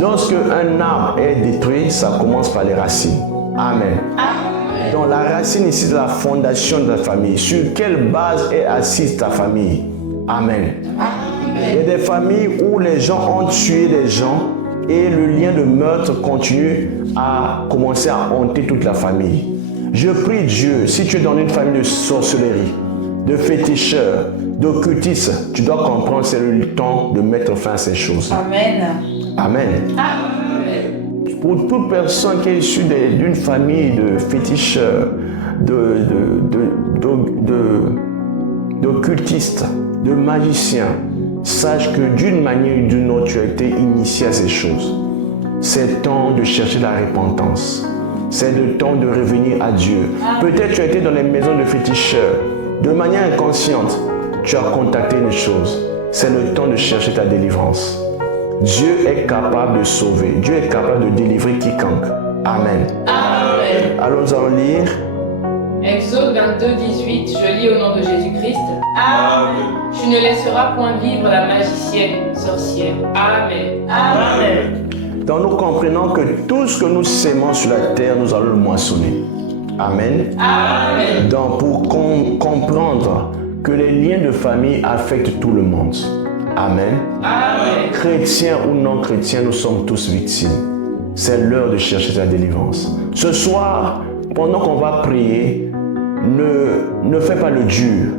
Lorsque un arbre est détruit, ça commence par les racines. Amen. Amen. Donc la racine ici de la fondation de ta famille. Sur quelle base est assise ta famille? Amen. Amen. Il y a des familles où les gens ont tué des gens et le lien de meurtre continue à commencer à hanter toute la famille. Je prie Dieu, si tu es dans une famille de sorcellerie, de féticheurs, d'occultistes, tu dois comprendre, c'est le temps de mettre fin à ces choses. Amen. Amen. Pour toute personne qui est issue d'une famille de féticheurs, d'occultistes, de magiciens, sache que d'une manière ou d'une autre, tu as été initié à ces choses. C'est temps de chercher la repentance. C'est le temps de revenir à Dieu. Peut-être tu as été dans les maisons de féticheurs. De manière inconsciente, tu as contacté une chose. C'est le temps de chercher ta délivrance. Dieu est capable de sauver. Dieu est capable de délivrer quiconque. Amen. Amen. Alors nous allons lire. Exode 22, 18, je lis au nom de Jésus-Christ. Amen. Tu ne laisseras point vivre la magicienne, sorcière. Amen. Amen. Donc nous comprenons que tout ce que nous sémons sur la terre, nous allons le moissonner. Amen. Amen. Donc pour comprendre que les liens de famille affectent tout le monde. Amen. Amen. Chrétiens ou non chrétiens, nous sommes tous victimes. C'est l'heure de chercher ta délivrance. Ce soir, pendant qu'on va prier, ne fais pas le dur.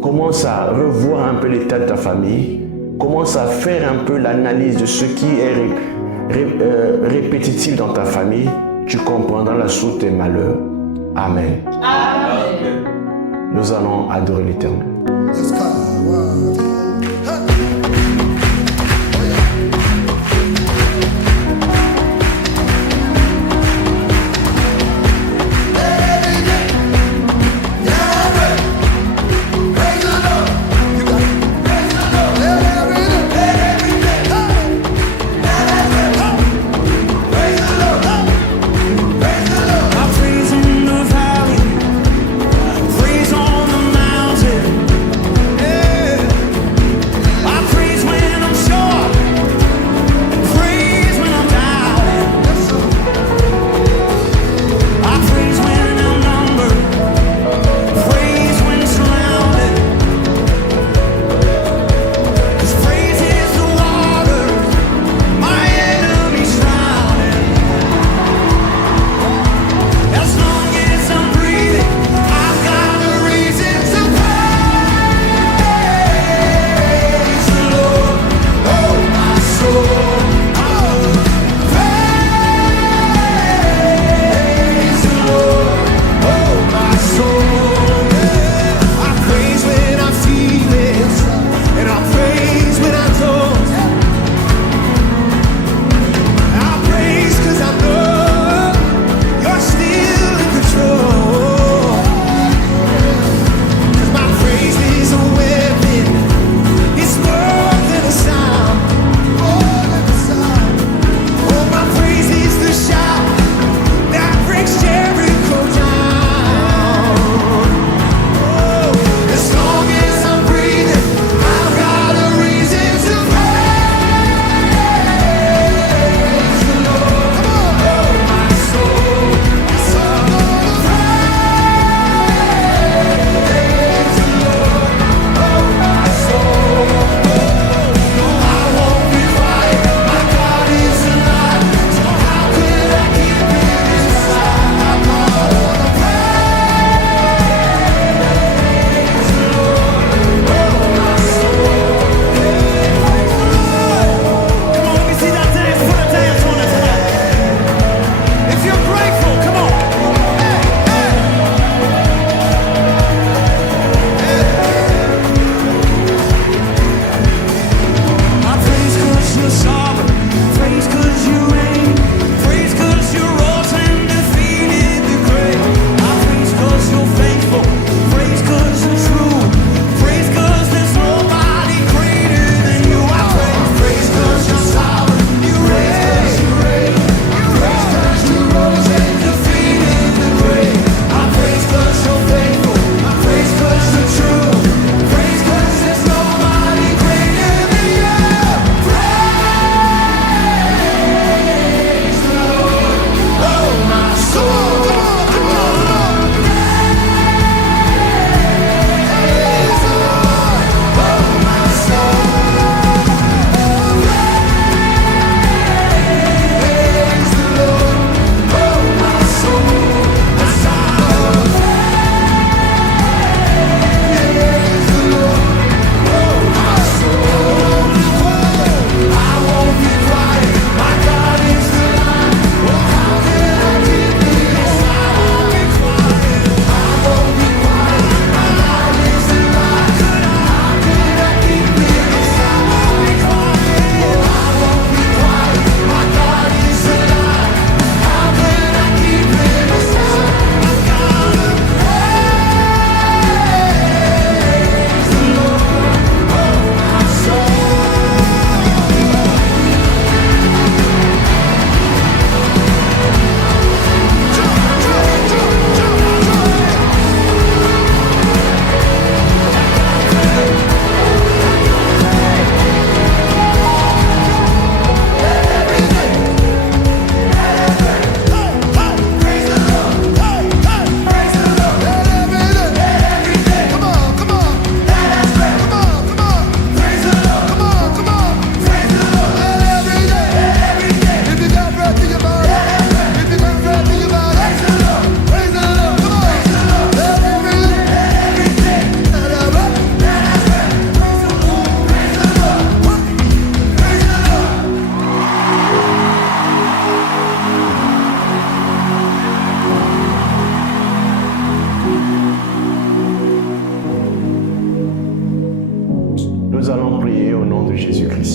Commence à revoir un peu l'état de ta famille. Commence à faire un peu l'analyse de ce qui est répétitif dans ta famille. Tu comprendras la source des malheurs. Amen. Amen. Nous allons adorer l'Éternel. Let's go. Wow. Praise on the mountain, yeah.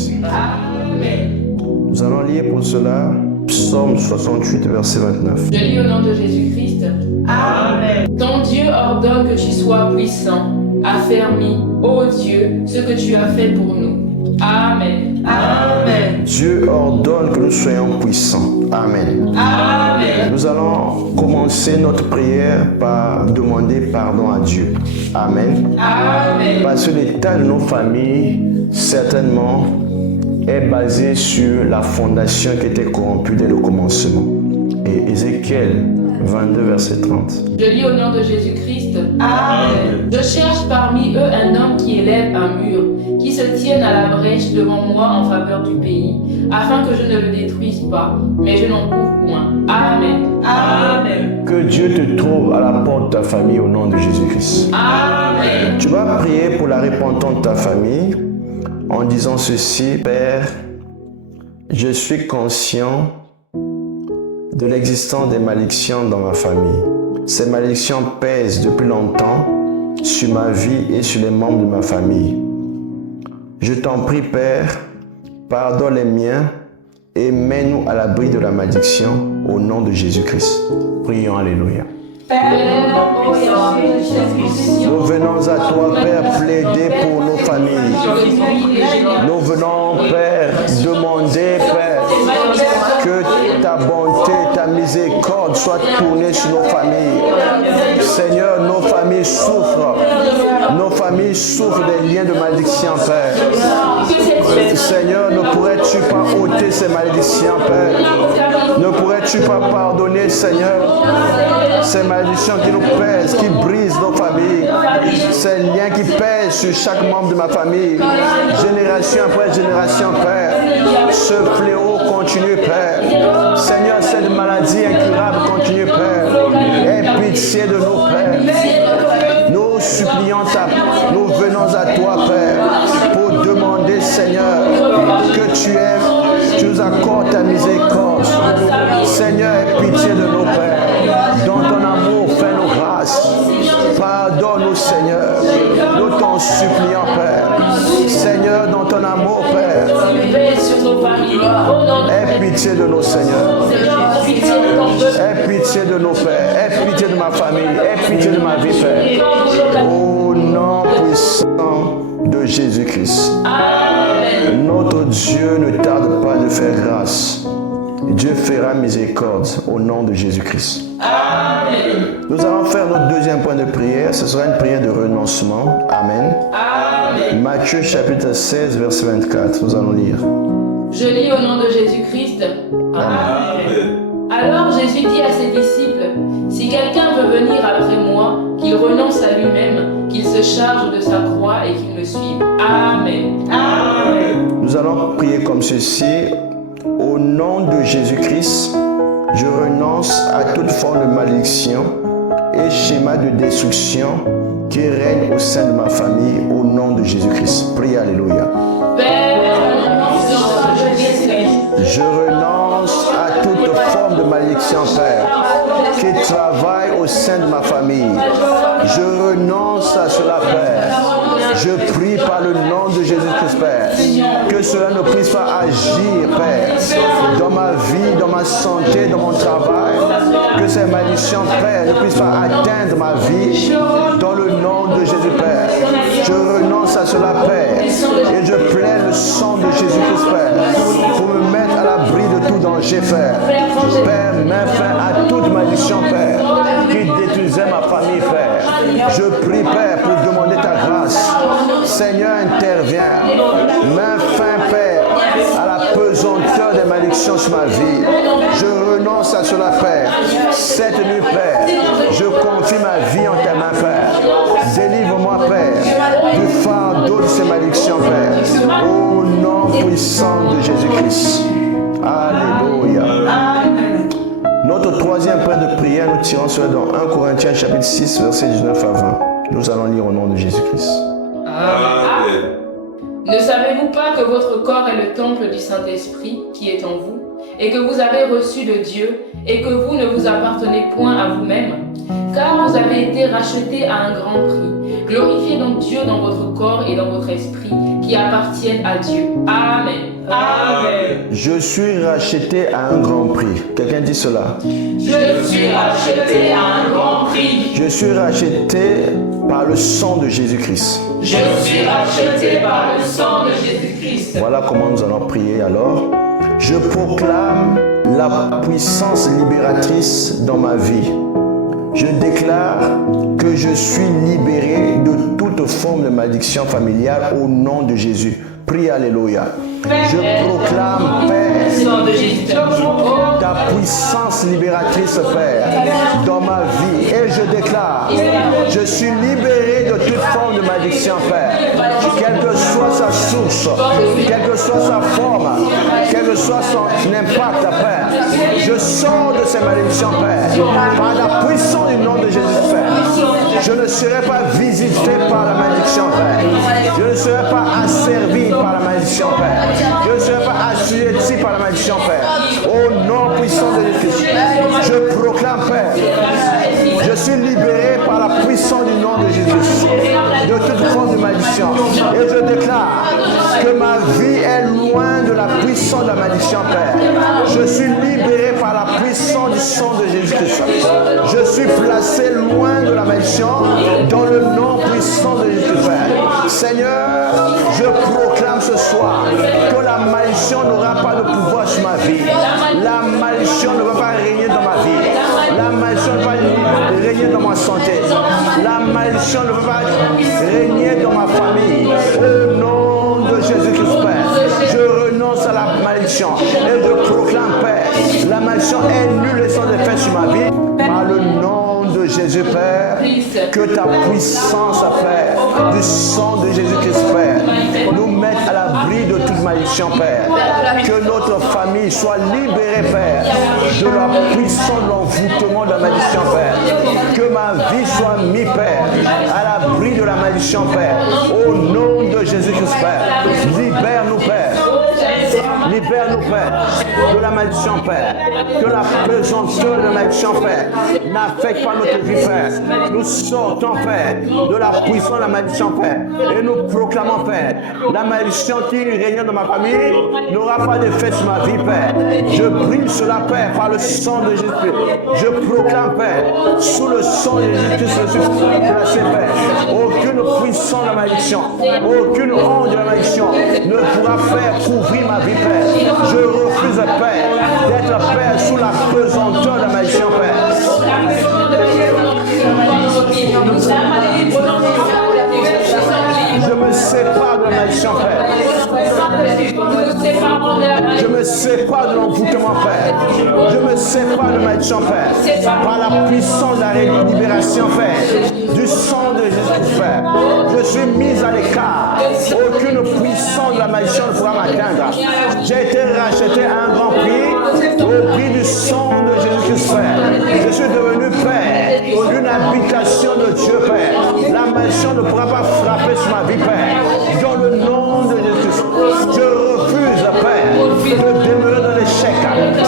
Jésus-Christ. Amen. Nous allons lire pour cela Psaume 68, verset 29. Je lis au nom de Jésus-Christ. Amen. Ton Dieu ordonne que tu sois puissant, affermis, ô Dieu, ce que tu as fait pour nous. Amen. Amen. Dieu ordonne que nous soyons puissants. Amen. Amen. Nous allons commencer notre prière par demander pardon à Dieu. Amen. Amen. Parce que l'état de nos familles, certainement, est basé sur la fondation qui était corrompue dès le commencement. Et Ézéchiel 22, verset 30. Je lis au nom de Jésus-Christ. Amen. Je cherche parmi eux un homme qui élève un mur, qui se tienne à la brèche devant moi en faveur du pays, afin que je ne le détruise pas, mais je n'en couvre point. Amen. Amen. Que Dieu te trouve à la porte de ta famille au nom de Jésus-Christ. Amen. Tu vas prier pour la repentance de ta famille en disant ceci: Père, je suis conscient de l'existence des malédictions dans ma famille. Ces malédictions pèsent depuis longtemps sur ma vie et sur les membres de ma famille. Je t'en prie, Père, pardonne les miens et mets-nous à l'abri de la malédiction au nom de Jésus-Christ. Prions, alléluia. Nous venons à toi, Père, plaider pour nos familles. Nous venons, Père, demander, Père, que ta bonté, ta miséricorde soit tournée sur nos familles. Seigneur, nos familles souffrent. Nos familles souffrent des liens de malédiction, Père. Seigneur, ne pourrais-tu pas ôter ces malédictions, Père? Ne pourrais-tu pas pardonner, Seigneur, ces malédictions qui nous pèsent, qui brisent nos familles, ces liens qui pèsent sur chaque membre de ma famille, génération après génération, Père. Ce fléau continue, Père. Seigneur, cette maladie incurable continue, Père. Aie pitié de nous, Père. Nous supplions nous venons à toi, Père, pour demander, Seigneur, que tu nous accordes ta miséricorde. Seigneur, aie pitié de nous, Père. Dans ton amour, fais-nous grâce. Pardonne-nous, Seigneur. Nous t'en supplions, Père. Seigneur, dans ton amour, Père, aie pitié de nous, Seigneur. Aie pitié de nos pères. Aie pitié de ma famille. Aie pitié de ma vie, Père. Au nom puissant de Jésus-Christ. Notre Dieu ne tarde pas de faire grâce. Dieu fera miséricorde au nom de Jésus-Christ. Nous allons faire notre deuxième point de prière. Ce sera une prière de renoncement. Amen. Matthieu chapitre 16, verset 24. Nous allons lire. Je lis au nom de Jésus-Christ. Amen. Alors Jésus dit à ses disciples, si quelqu'un veut venir après moi, qu'il renonce à lui-même, qu'il se charge de sa croix et qu'il me suive. Amen. Amen. Nous allons prier comme ceci. Au nom de Jésus-Christ, je renonce à toute forme de malédiction et schéma de destruction qui règne au sein de ma famille au nom de Jésus-Christ. Prie, alléluia. Père, au nom de Jésus-Christ, je renonce à toute forme de malédiction, Père, qui travaille au sein de ma famille. Je renonce à cela, Père. Je prie par le nom de Jésus-Christ, Père, que cela ne puisse pas agir, Père, dans ma vie, dans ma santé, dans mon travail. Que ces malédictions, Père, ne puissent pas atteindre ma vie, dans le nom de Jésus, Père. Je renonce à cela, Père, et je plains le sang de Jésus-Christ, Père, pour me mettre à l'abri de tout danger, Père. Père, mets fin à toute malédiction, Père, qui détruisait ma famille, Père. Je prie, Père, pour demander ta grâce. Seigneur, interviens. Mets fin, Père, à la pesanteur des malédictions sur ma vie. Je renonce à cela, Père. Cette nuit, Père, je confie ma vie en tes mains, Père. Délivre-moi, Père, du fardeau de ces malédictions, Père. Au nom puissant de Jésus-Christ. Alléluia. Notre troisième point de prière, nous tirons cela dans 1 Corinthiens chapitre 6, versets 19 à 20. Nous allons lire au nom de Jésus-Christ. Amen. ne savez-vous pas que votre corps est le temple du Saint-Esprit qui est en vous, et que vous avez reçu de Dieu, et que vous ne vous appartenez point à vous-même? Car vous avez été rachetés à un grand prix. Glorifiez donc Dieu dans votre corps et dans votre esprit, qui appartiennent à Dieu. Amen. Amen. Je suis racheté à un grand prix. Quelqu'un dit cela. Je suis racheté à un grand prix. Je suis racheté par le sang de Jésus-Christ. Je suis racheté par le sang de Jésus-Christ. Voilà comment nous allons prier alors. Je proclame la puissance libératrice dans ma vie. Je déclare que je suis libéré de toute forme de malédiction familiale au nom de Jésus. Prie Alléluia. Je proclame, Père, ta puissance libératrice, Père, dans ma vie. Et je déclare, je suis libéré de toute forme de malédiction, Père. Quelle que soit sa source, quelle que soit sa forme, quel que soit son impact, Père. Je sors de ces malédictions, Père, par la puissance du nom de Jésus, Père. Je ne serai pas visité par la malédiction, Père. Je ne serai pas asservi par la malédiction, Père. Je ne serai pas assujetti par la malédiction, Père. Au nom puissant de Jésus, je proclame, Père, je suis libéré par la puissance du nom de Jésus de toute forme de malédiction. Et je déclare que ma vie est loin de la puissance de la malédiction, Père. Je suis libéré par la puissance du sang de Jésus-Christ. Je suis placé loin de la malédiction dans le nom puissant de Jésus, Père. Seigneur, je proclame ce soir que la malédiction n'aura pas de pouvoir sur ma vie. La malédiction ne va pas régner dans ma vie. La malédiction ne va pas régner dans ma santé. La malédiction ne va pas régner dans ma famille. Au nom de Jésus-Christ, Père, je renonce à la malédiction et je proclame, Père, la malédiction est nulle et sans effet sur ma vie. Par le nom de Jésus, Père, que ta puissance, Père, du sang de Jésus-Christ, Père, nous mette à l'abri de toute malédiction, Père. Que notre famille soit libérée, Père, de la puissance de l'envoûtement de la malédiction, Père. Que ma vie soit mise, Père, à l'abri de la malédiction, Père. Au nom de Jésus-Christ, Père, libère-nous, Père. Libère-nous, Père, de la malédiction, Père. Que la pesanteur de la malédiction, Père, n'affecte pas notre vie, Père. Nous sortons, Père, de la puissance de la malédiction, Père. Et nous proclamons, Père, la malédiction qui règne dans ma famille n'aura pas d'effet sur ma vie, Père. Je brille cela, Père, par le sang de Jésus-Christ. Je proclame, Père, sous le sang de Jésus-Christ, je suis placé, Père. Aucune puissance de la malédiction, aucune onde de la malédiction ne pourra faire couvrir ma vie, Père. Je refuse, Père, d'être, Père, sous la pesanteur de la malédiction, Père. Je me sépare de la malédiction, Père. Je me sépare de l'envoûtement, Père. Je me sépare de la malédiction, Père. Par la puissance de la libération, Père, du sang de Jésus, Père. Je suis mis à l'écart. Aucune puissance de la malédiction ne pourra m'atteindre. J'ai été racheté à un grand prix, au prix du sang de Jésus-Christ, Père. Je suis devenu, Père, une habitation de Dieu, Père. La malédiction ne pourra pas frapper sur ma vie, Père. Dans le nom de Jésus-Christ, je refuse, Père, de demeurer dans l'échec.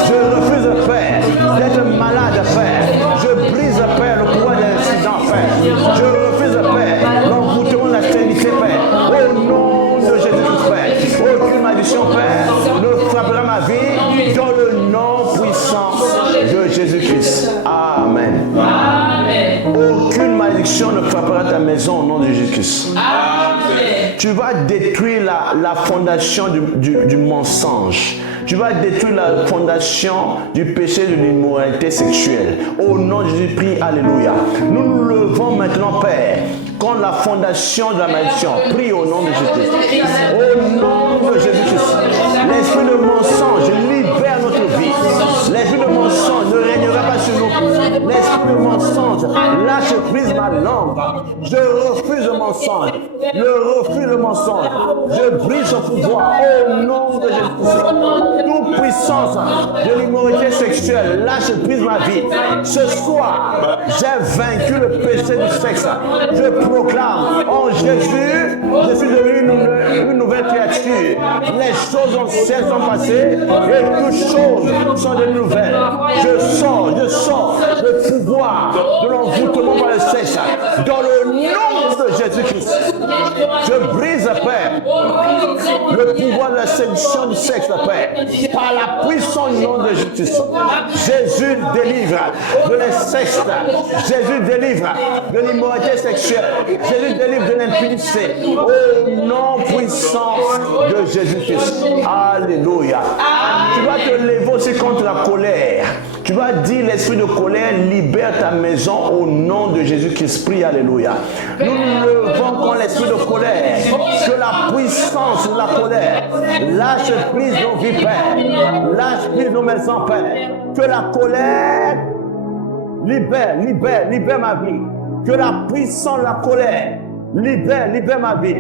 Je refuse, Père, d'être malade, Père. Je brise, Père, le pouvoir des incidents, Père. Je refuse, Père, l'envoûtement de la stérilité, Père. Au nom de Jésus-Christ, Père. Aucune malédiction, Père, ne frappera ma vie dans le nom puissant de Jésus-Christ. Amen. Amen. Aucune malédiction ne frappera ta maison au nom de Jésus-Christ. Amen. Tu vas détruire la fondation du mensonge. Tu vas détruire la fondation du péché de l'immoralité sexuelle. Au nom de Jésus, prie, alléluia. Nous nous levons maintenant, Père, contre la fondation de la malédiction. Prie au nom de Jésus. Au nom de Jésus-Christ. L'esprit de mensonge libère notre vie. L'esprit de mensonge ne régnera pas sur nous. L'esprit de mensonge lâche prise ma langue. Je refuse le mensonge. Je refuse le mensonge. Je brise son pouvoir. Au nom de Jésus-Christ. Toute puissance de l'immoralité sexuelle lâche prise ma vie. Ce soir, j'ai vaincu le péché du sexe. Je proclame en Jésus, je suis devenu une nouvelle créature. Les choses anciennes sont passées et toutes choses sont de nouvelles. Je sors le pouvoir de l'envoûtement par le sexe dans le nom de Jésus-Christ. Je brise, Père, le pouvoir de la séduction du sexe, Père, par la puissance du nom de Jésus. Jésus délivre de l'inceste. Jésus délivre de l'immoralité sexuelle. Jésus délivre de l'impudicité. Au nom puissant de Jésus-Christ. Alléluia. Tu vas te lever aussi contre la colère. Tu vas dire, l'esprit de colère, libère ta maison au nom de Jésus-Christ. Prie, alléluia. Nous nous levons contre l'esprit de colère. Que la puissance de la colère lâche prise nos vies, Père. Lâche prise nos maisons, Père. Que la colère libère ma vie. Que la puissance de la colère libère ma vie.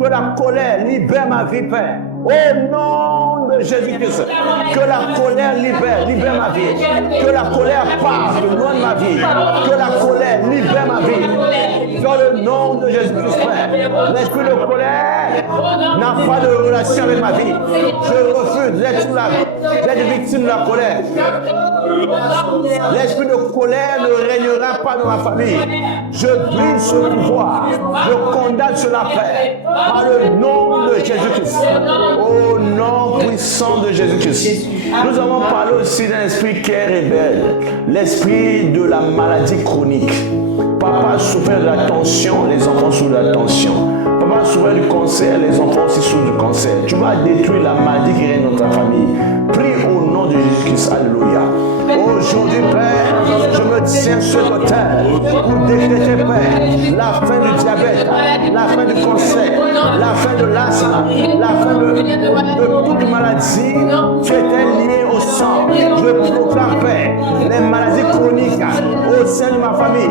Que la colère libère ma vie, Père. Au nom de Jésus-Christ, que la colère libère ma vie. Que la colère parte loin de ma vie. Que la colère libère ma vie. Dans le nom de Jésus-Christ, Père. L'esprit de colère n'a pas de relation avec ma vie. Je refuse d'être victime de la colère. L'esprit de colère ne régnera pas dans ma famille. Je brise ce pouvoir. Je condamne cela, Père. Par le nom de Jésus-Christ. Au nom puissant de Jésus-Christ. Nous avons parlé aussi d'un esprit qui est rebelle. L'esprit de la maladie chronique. Papa souffert de la tension, les enfants souffrent de la tension. Papa souffert du cancer, les enfants aussi souffrent du cancer. Tu vas détruire la maladie qui règne dans ta famille. Prie au nom de Jésus-Christ. Alléluia. Aujourd'hui, Père, je me tiens sur le terre pour décréter, Père, la fin du diabète, la fin du cancer, la fin de l'asthme, la fin de toute maladie qui était liée au sang. Je proclame, Père, les maladies chroniques au sein de ma famille.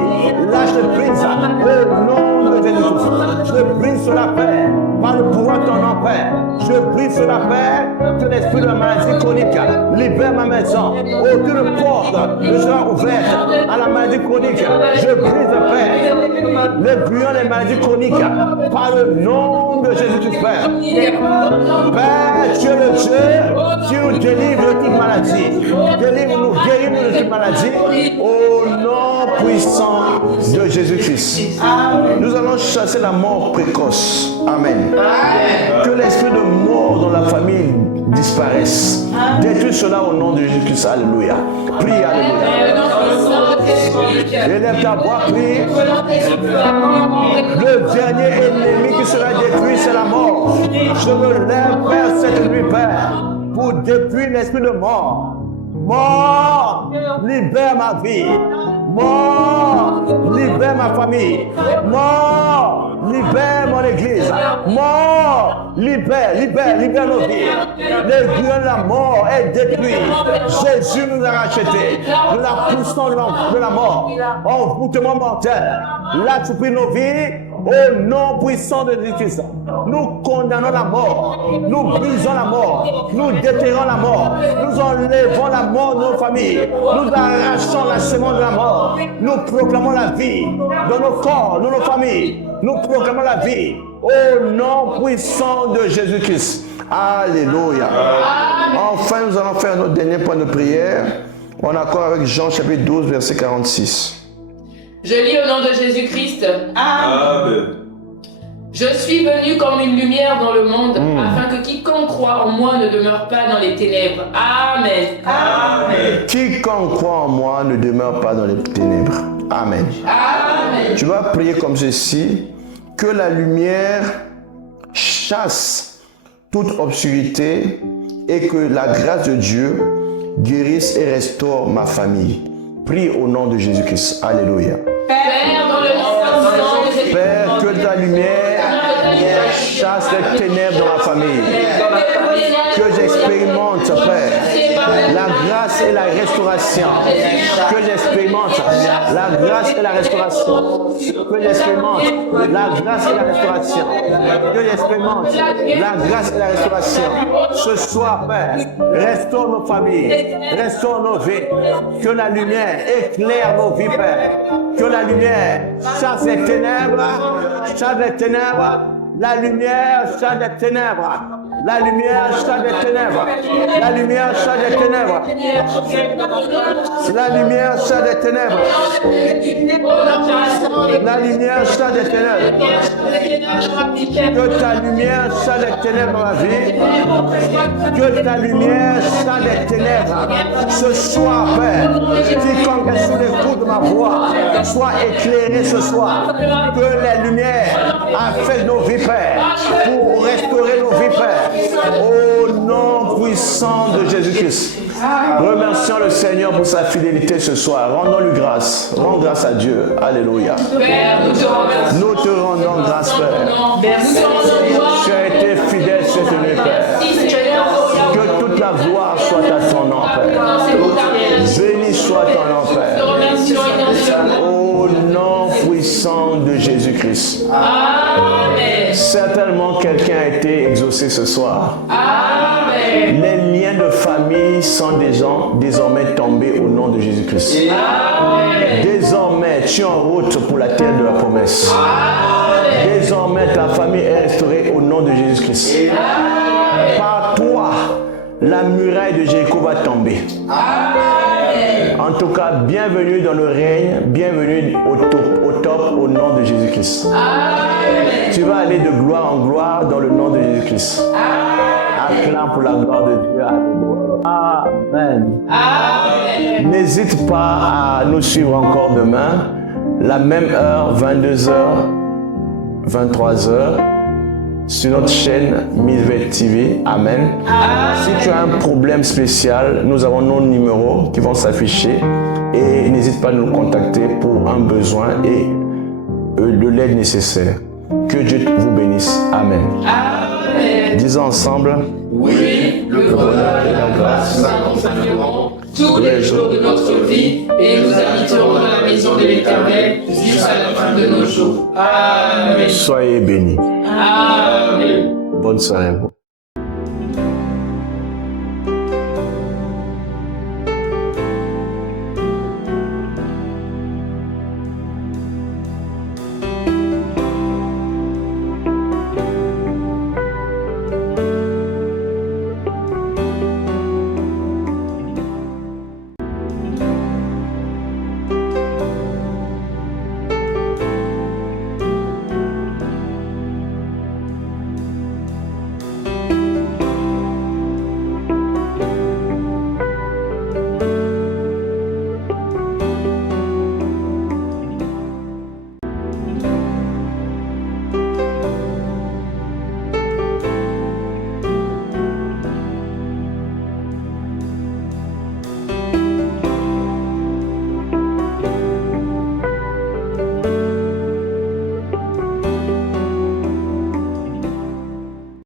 Lâche prise au nom de Jésus-Christ. Je brise sur la paix par le pouvoir de ton nom, Père. Je brise sur la paix que l'esprit de la maladie chronique libère ma maison. Aucune porte ne sera ouverte à la maladie chronique. Je brise, Père, les bouillons des maladies chroniques par le nom de Jésus-Christ, Père. Père, tu es le Dieu qui nous délivre de toute maladie. Délivre-nous, guéris-nous de toute maladie. Au nom puissant de Jésus-Christ. Nous allons chasser la mort précoce. Amen. Que l'esprit de mort dans la famille disparaisse. Détruis cela au nom de Jésus-Christ. Alléluia. Prie, alléluia. Élève ta voix, prie. Le dernier ennemi qui sera détruit, c'est la mort. Je me lève, Père, cette nuit, Père, pour détruire l'esprit de mort. Mort, libère ma vie. Mort, libère ma famille. Mort, libère mon église. Mort, libère nos vies. Le Dieu de la mort est détruit. Jésus nous a rachetés. Nous la poussons de la mort. Envoûtement mortel. Là, tu pries nos vies. Au nom puissant de Jésus-Christ, nous condamnons la mort, nous brisons la mort, nous déterrons la mort, nous enlevons la mort de nos familles, nous arrachons la semence de la mort, nous proclamons la vie dans nos corps, dans nos familles, nous proclamons la vie au nom puissant de Jésus-Christ. Alléluia. Enfin, nous allons faire notre dernier point de prière en accord avec Jean chapitre 12, verset 46. Je lis au nom de Jésus-Christ. Amen. Je suis venu comme une lumière dans le monde, afin que quiconque croit en moi ne demeure pas dans les ténèbres. Amen. Amen. Quiconque croit en moi ne demeure pas dans les ténèbres. Amen. Amen. Tu vas prier comme ceci, que la lumière chasse toute obscurité et que la grâce de Dieu guérisse et restaure ma famille. Prie au nom de Jésus-Christ. Alléluia. Père, dans le nom de Jésus. Père, que ta lumière chasse les ténèbres dans ma famille. Que j'expérimente, Père, la grâce et la restauration. Que j'expérimente la grâce et la restauration. Que j'expérimente la grâce et la restauration. Que j'expérimente la grâce et la restauration. Ce soir, Père, restaure nos familles, restaure nos vies. Que la lumière éclaire nos vies, Père. Que la lumière chasse les ténèbres, chasse les ténèbres. La lumière chasse les ténèbres. La lumière chasse des ténèbres. La lumière chasse des ténèbres. La lumière chasse des ténèbres. La lumière chasse des ténèbres. Que ta lumière chasse des ténèbres dans ma vie. Que ta lumière chasse des ténèbres. Ce soir, Père, quiconque est sous les coups de ma voix soit éclairé ce soir. Que la lumière affecte nos vies, Père, pour restaurer nos vies, Père. Au nom puissant de Jésus-Christ. Remercions le Seigneur pour sa fidélité ce soir. Rendons-lui grâce. Rends grâce à Dieu. Alléluia. Nous te rendons grâce, Père. Tu as été fidèle cette nuit, Père. Que toute la gloire soit à ton nom, Père. Béni soit ton nom, Père. Au nom puissant de Jésus-Christ. Certainement quelqu'un a été exaucé ce soir. Les liens de famille sont désormais tombés au nom de Jésus-Christ. Désormais, tu es en route pour la terre de la promesse. Désormais, ta famille est restaurée au nom de Jésus-Christ. Par toi, la muraille de Jéricho va tomber. En tout cas, bienvenue dans le règne, bienvenue au top, au nom de Jésus-Christ. Tu vas aller de gloire en gloire dans le nom de Jésus-Christ. Acclame pour la gloire de Dieu. Amen. N'hésite pas à nous suivre encore demain, la même heure, 22h, 23h, sur notre chaîne Milvet TV. Amen. Si tu as un problème spécial, nous avons nos numéros qui vont s'afficher et n'hésite pas à nous contacter pour un besoin et de l'aide nécessaire. Que Dieu vous bénisse. Amen. Disons ensemble. Oui, le bonheur et la grâce nous accompagneront tous les jours de notre vie et nous habiterons dans la maison de l'Éternel jusqu'à la fin de nos jours. Amen. Soyez bénis. Amen. Bonne soirée.